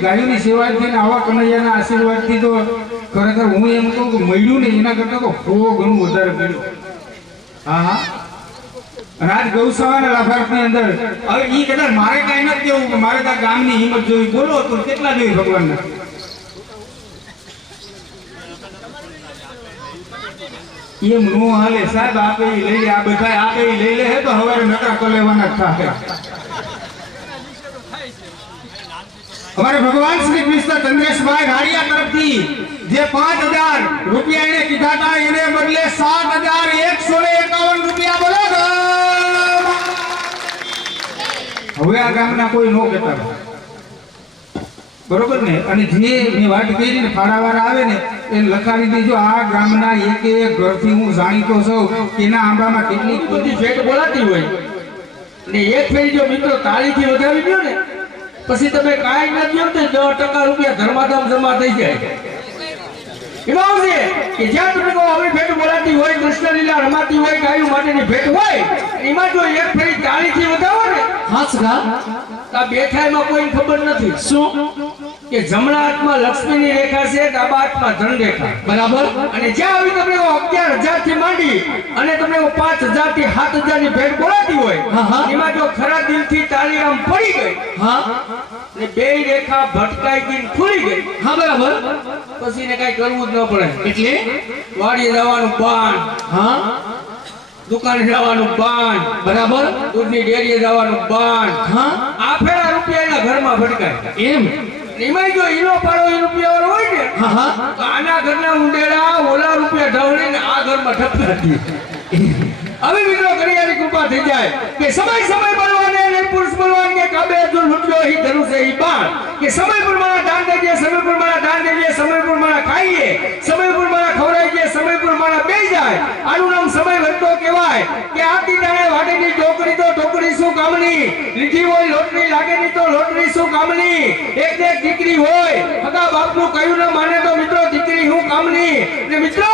ગાયોની સેવાથી આવા કનૈયાના આશીર્વાદથી તો ખરેખર હું એમ કહું કે મળ્યું ને એના કરતા તો 100 ગણું વધારે મળ્યું. હા હા, રાજ ગૌશાળાના લાભાર્થની અંદર હવે ઈ કદાચ મારે કાંઈ નથી કેવું કે મારે ત્યાં ગામની હિંમત જોઈ બોલો તો કેટલા જોઈ ભગવાનને એમ નો હાલે સાહેબ આપે ઈ લઈ લે આ બધા આપે ઈ લઈ લે હે તો હવારે નકરા કલેવાના જ થાય અમારે ભગવાન શ્રી કૃષ્ણ ચંદ્રેશભાઈ રાડિયા તરફથી જે 5000 રૂપિયા એને કીધા હતા એને બદલે 7151 રૂપિયા બોલો હવે આ ગામના કોઈ નો કહેતા બરોબર ને અને જે મેં વાત કરી ને ફાળાવાળા આવે ને એને લખાવી દેજો આ ગામના એક એક ઘરથી હું જાણીતો છું કે એના આંબામાં કેટલી બધી ભેટ બોલાતી હોય ને એક ફેરી જો મિત્રો તાળીથી વધાવી દો ને પછી તમે કાંઈ ન દો તો 10% રૂપિયા ધર્માધામ જમા થઈ જાય એમાં આવશે કે જ્યાં તમે કહો હવે ભેટ બોલાતી હોય કૃષ્ણ લીલા રમાતી હોય ગાયું માટેની ભેટ હોય એમાં જો એક ફેરી તાળીથી વધાવો ને આ બેઠાઈમાં કોઈને ખબર નથી શું કે જમણા હાથમાં લક્ષ્મીની રેખા છે ડાબા હાથમાં ધન રેખા બરાબર અને જ્યાં આવી તમને 11,000 થી માંડી અને તમને 5,000 થી 7,000 ની ભેટ બોલાતી હોય એમાં જો ખરા દિલથી તાળી આમ પડી ગઈ ને બે રેખા ભટકાઈ ગઈ ખુલી ગઈ બરાબર પછી ને કઈ કરવું જ ન પડે એટલે વાડીએ જવાનું બાણ દુકાને જવાનું બાણ બરાબર દૂધની ડેરીએ જવાનું બાણ આ ફેરા રૂપિયા એના ઘરમાં ભટકાય એમ એમાં જો હીરો પાડો એ રૂપિયા વાળો હોય ને તો આના ઘરના ઉંડેડા ઓલા રૂપિયા ઢવળીને આ ઘરમાં ઠપકાતી હવે મિત્રો કરિયાની કૃપા થઈ જાય કે સમય બળવાને ને પુરુષ બળવાન કે કાબે અર્જુન લૂટ્યો હી ધરું છે હી બાણ કે સમય પ્રમાણે દાન દેજે સમય પ્રમાણે દાન દેજે સમય પ્રમાણે ખાઈએ સમય પ્રમાણે ખવડાવી દે સમય પ્રમાણે બેઈ જાય આનું નામ સમય વધતો કહેવાય કે આતી દાણે વાડીની ટોકરી તો ટોકરી શું કામની લીધી હોય લોટરી લાગે ની તો લોટરી શું કામની એક દીકરી હોય હગા બાપનું કહ્યું ન માને તો મિત્રો દીકરી હું કામની ને મિત્રો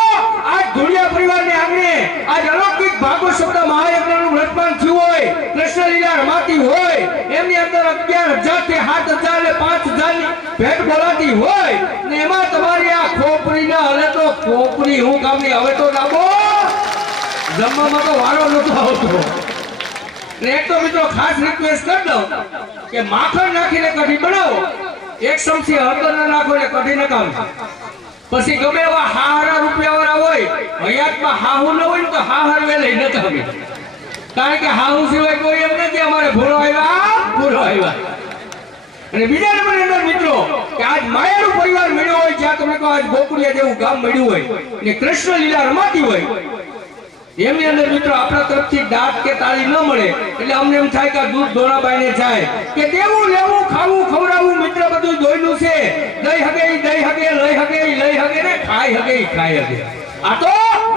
આ ધુળિયા પરિવારને આંગણે આજ અલૌકિક ભાગવત શબ્દ મહાયજ્ઞનું વ્રતપાન થયું હોય કૃષ્ણ લીલા રમાતી હોય એમની અંદર 11,000 થી 7,000 ને 5,000 ની ભેટ બોલાતી હોય ને એમાં તમારી આ ખોપરીના હલે તો ખોપરી હું કામની હવે તો ડાબો જમવામાં તો વારો નતો આવતો ને એક તો મિત્રો ખાસ રિક્વેસ્ટ કરી દઉં કે માખણ નાખીને કઢી બનાવો એક ચમચી હળદર ના નાખો ને કઢી નકામ પછી ગમે એવા હારા રૂપિયાવાળા હોય હયાતમાં હાહુ ન હોય ને તો હાહર વેલે ન તમે કારણ કે હાહુ સિવાય કોઈ એમ નથી અમારે ભૂરો આવ્યા અને બીજા નંબરની અંદર મિત્રો કે આજ માયાનું પરિવાર મળ્યો હોય જ્યાં તમે કહો આજ ગોકુળિયા જેવું ગામ મળ્યું હોય ને કૃષ્ણ લીલા રમાતી હોય એમની અંદર મિત્રો આપણા તરફથી દાંત કે તાળી ન મળે એટલે અમને એમ થાય કે દૂધ દોરાબાઈને જાય કે દેવું લેવું ખાવું ખવડાવવું મિત્ર બધું દોયનું છે દઈ હગે લઈ હગે ને ખાઈ હગે આ તો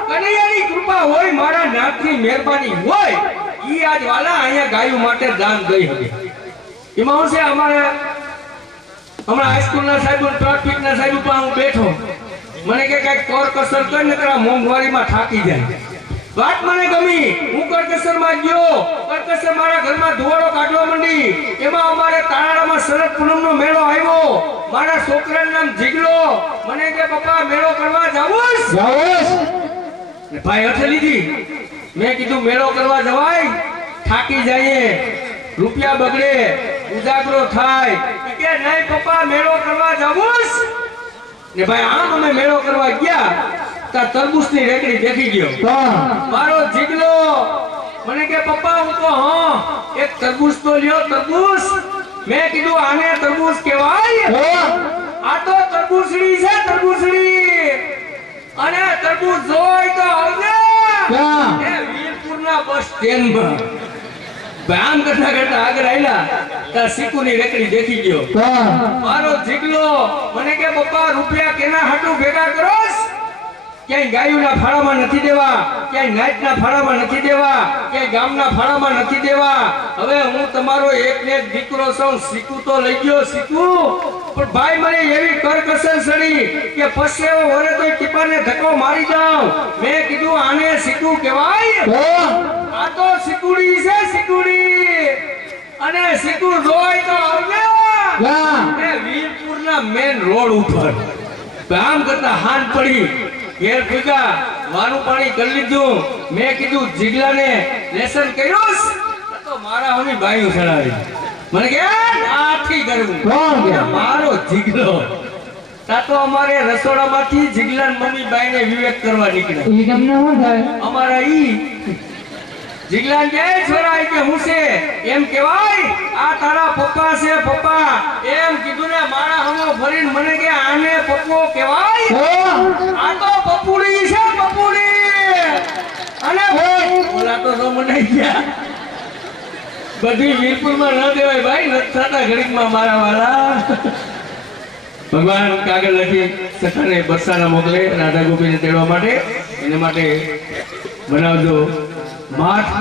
કનૈયાની કૃપા હોય મારા નાથની મહેરબાની હોય ઈ આજ વાલા અહીંયા ગાયું માટે દાન દઈ હગે એમાં હું છે અમારે હમણાં હાઈસ્કૂલના સાહેબ ટ્રાફિકના સાહેબ ઉપર હું બેઠો મને કે કઈક કર કસર કર ને તારા મોંઘવારીમાં થાકી જાય વાત મને ગમી હું કરકસરમાં ગયો કરકસર મારા ઘરમાં ધુવાડો કાઢવા માંડી એમાં અમારે તારાળામાં શરદ પૂનમનો મેળો આવ્યો મારા છોકરાનું નામ જીગલો મને કે પપ્પા મેળો કરવા જાવોસ ને ભાઈ હથે લીધી મેં કીધું મેળો કરવા જવાય થાકી જઈએ રૂપિયા બગડે ઉજાગરો થાય કે નહીં પપ્પા મેળો કરવા જાવોસ ને ભાઈ આમ અમે મેળો કરવા ગયા તા તરબૂચની રેકડી દેખી ગયો મારો જીગલો મને કે પપ્પા હું તો એક તરબૂચ તો લ્યો તરબૂચ મેં કીધું આને તરબૂચ કહેવાય આ તો તરબૂચડી છે તરબૂચડી અને તરબૂચ જોઈ તો આવજે એ વીરપુરના બસ સ્ટેન્ડમાં આમ કરતા આગળ આયલા તા સિકુની રેકડી દેખી ગયો મારો જીગલો મને કે પપ્પા રૂપિયા કેના હાટુ ભેગા કરોસ ક્યાંય ગાયુના ફાળામાં નથી દેવા ક્યાંય નાચના ફાળામાં નથી દેવા ક્યાંય ગામના ફાળામાં નથી દેવા હવે હું તમારો એક દીકરો છું શીખું તો લઈ ગયો શીખું પણ ભાઈ મને એવી કરકસર સડી કે પસેવો વરે તો ટીપાને ધક્કો મારી જાઉં મેં કીધું આને શીખું કહેવાય આ તો શીકુડી છે શીકુડી અને શીખું જોઈ તો આવજે એ વીરપુરના મેન રોડ ઉપર આમ કરતા હાન પડી ઘેર ભેગા મારું પાણી કરી લીધું મેં કીધું જીગલાને લેસન કર્યું તો મારા હમી બાયું ચડાવી મને કે આથી કરવું કોણ કે? મારો જીગલો તા તો અમારે રસોડામાંથી જીગલાન મમ્મી બાઈને વિવેક કરવા નીકળ્યા ઈ તમને શું થાય? અમારા ઈ જીગલાન કે છોરા ઈ કે હું છે એમ કહેવાય આ તારા પપ્પા છે પપ્પા એમ કીધું ને મારા હમો ફરીને મને કે આને પપ્પો કહેવાય કોણ? આ તો પપુડી છે પપુડી અને ઓલા તો નો મનાઈ ગયા બધી વીરપુરમાં ન દેવાય ભાઈ નથી થતા ઘડીકમાં મારા વાળા ભગવાન કાગળ લખી સખાને બરસાના મોકલે રાધા ગોપીને તેડવા માટે એને માટે બનાવજો માથ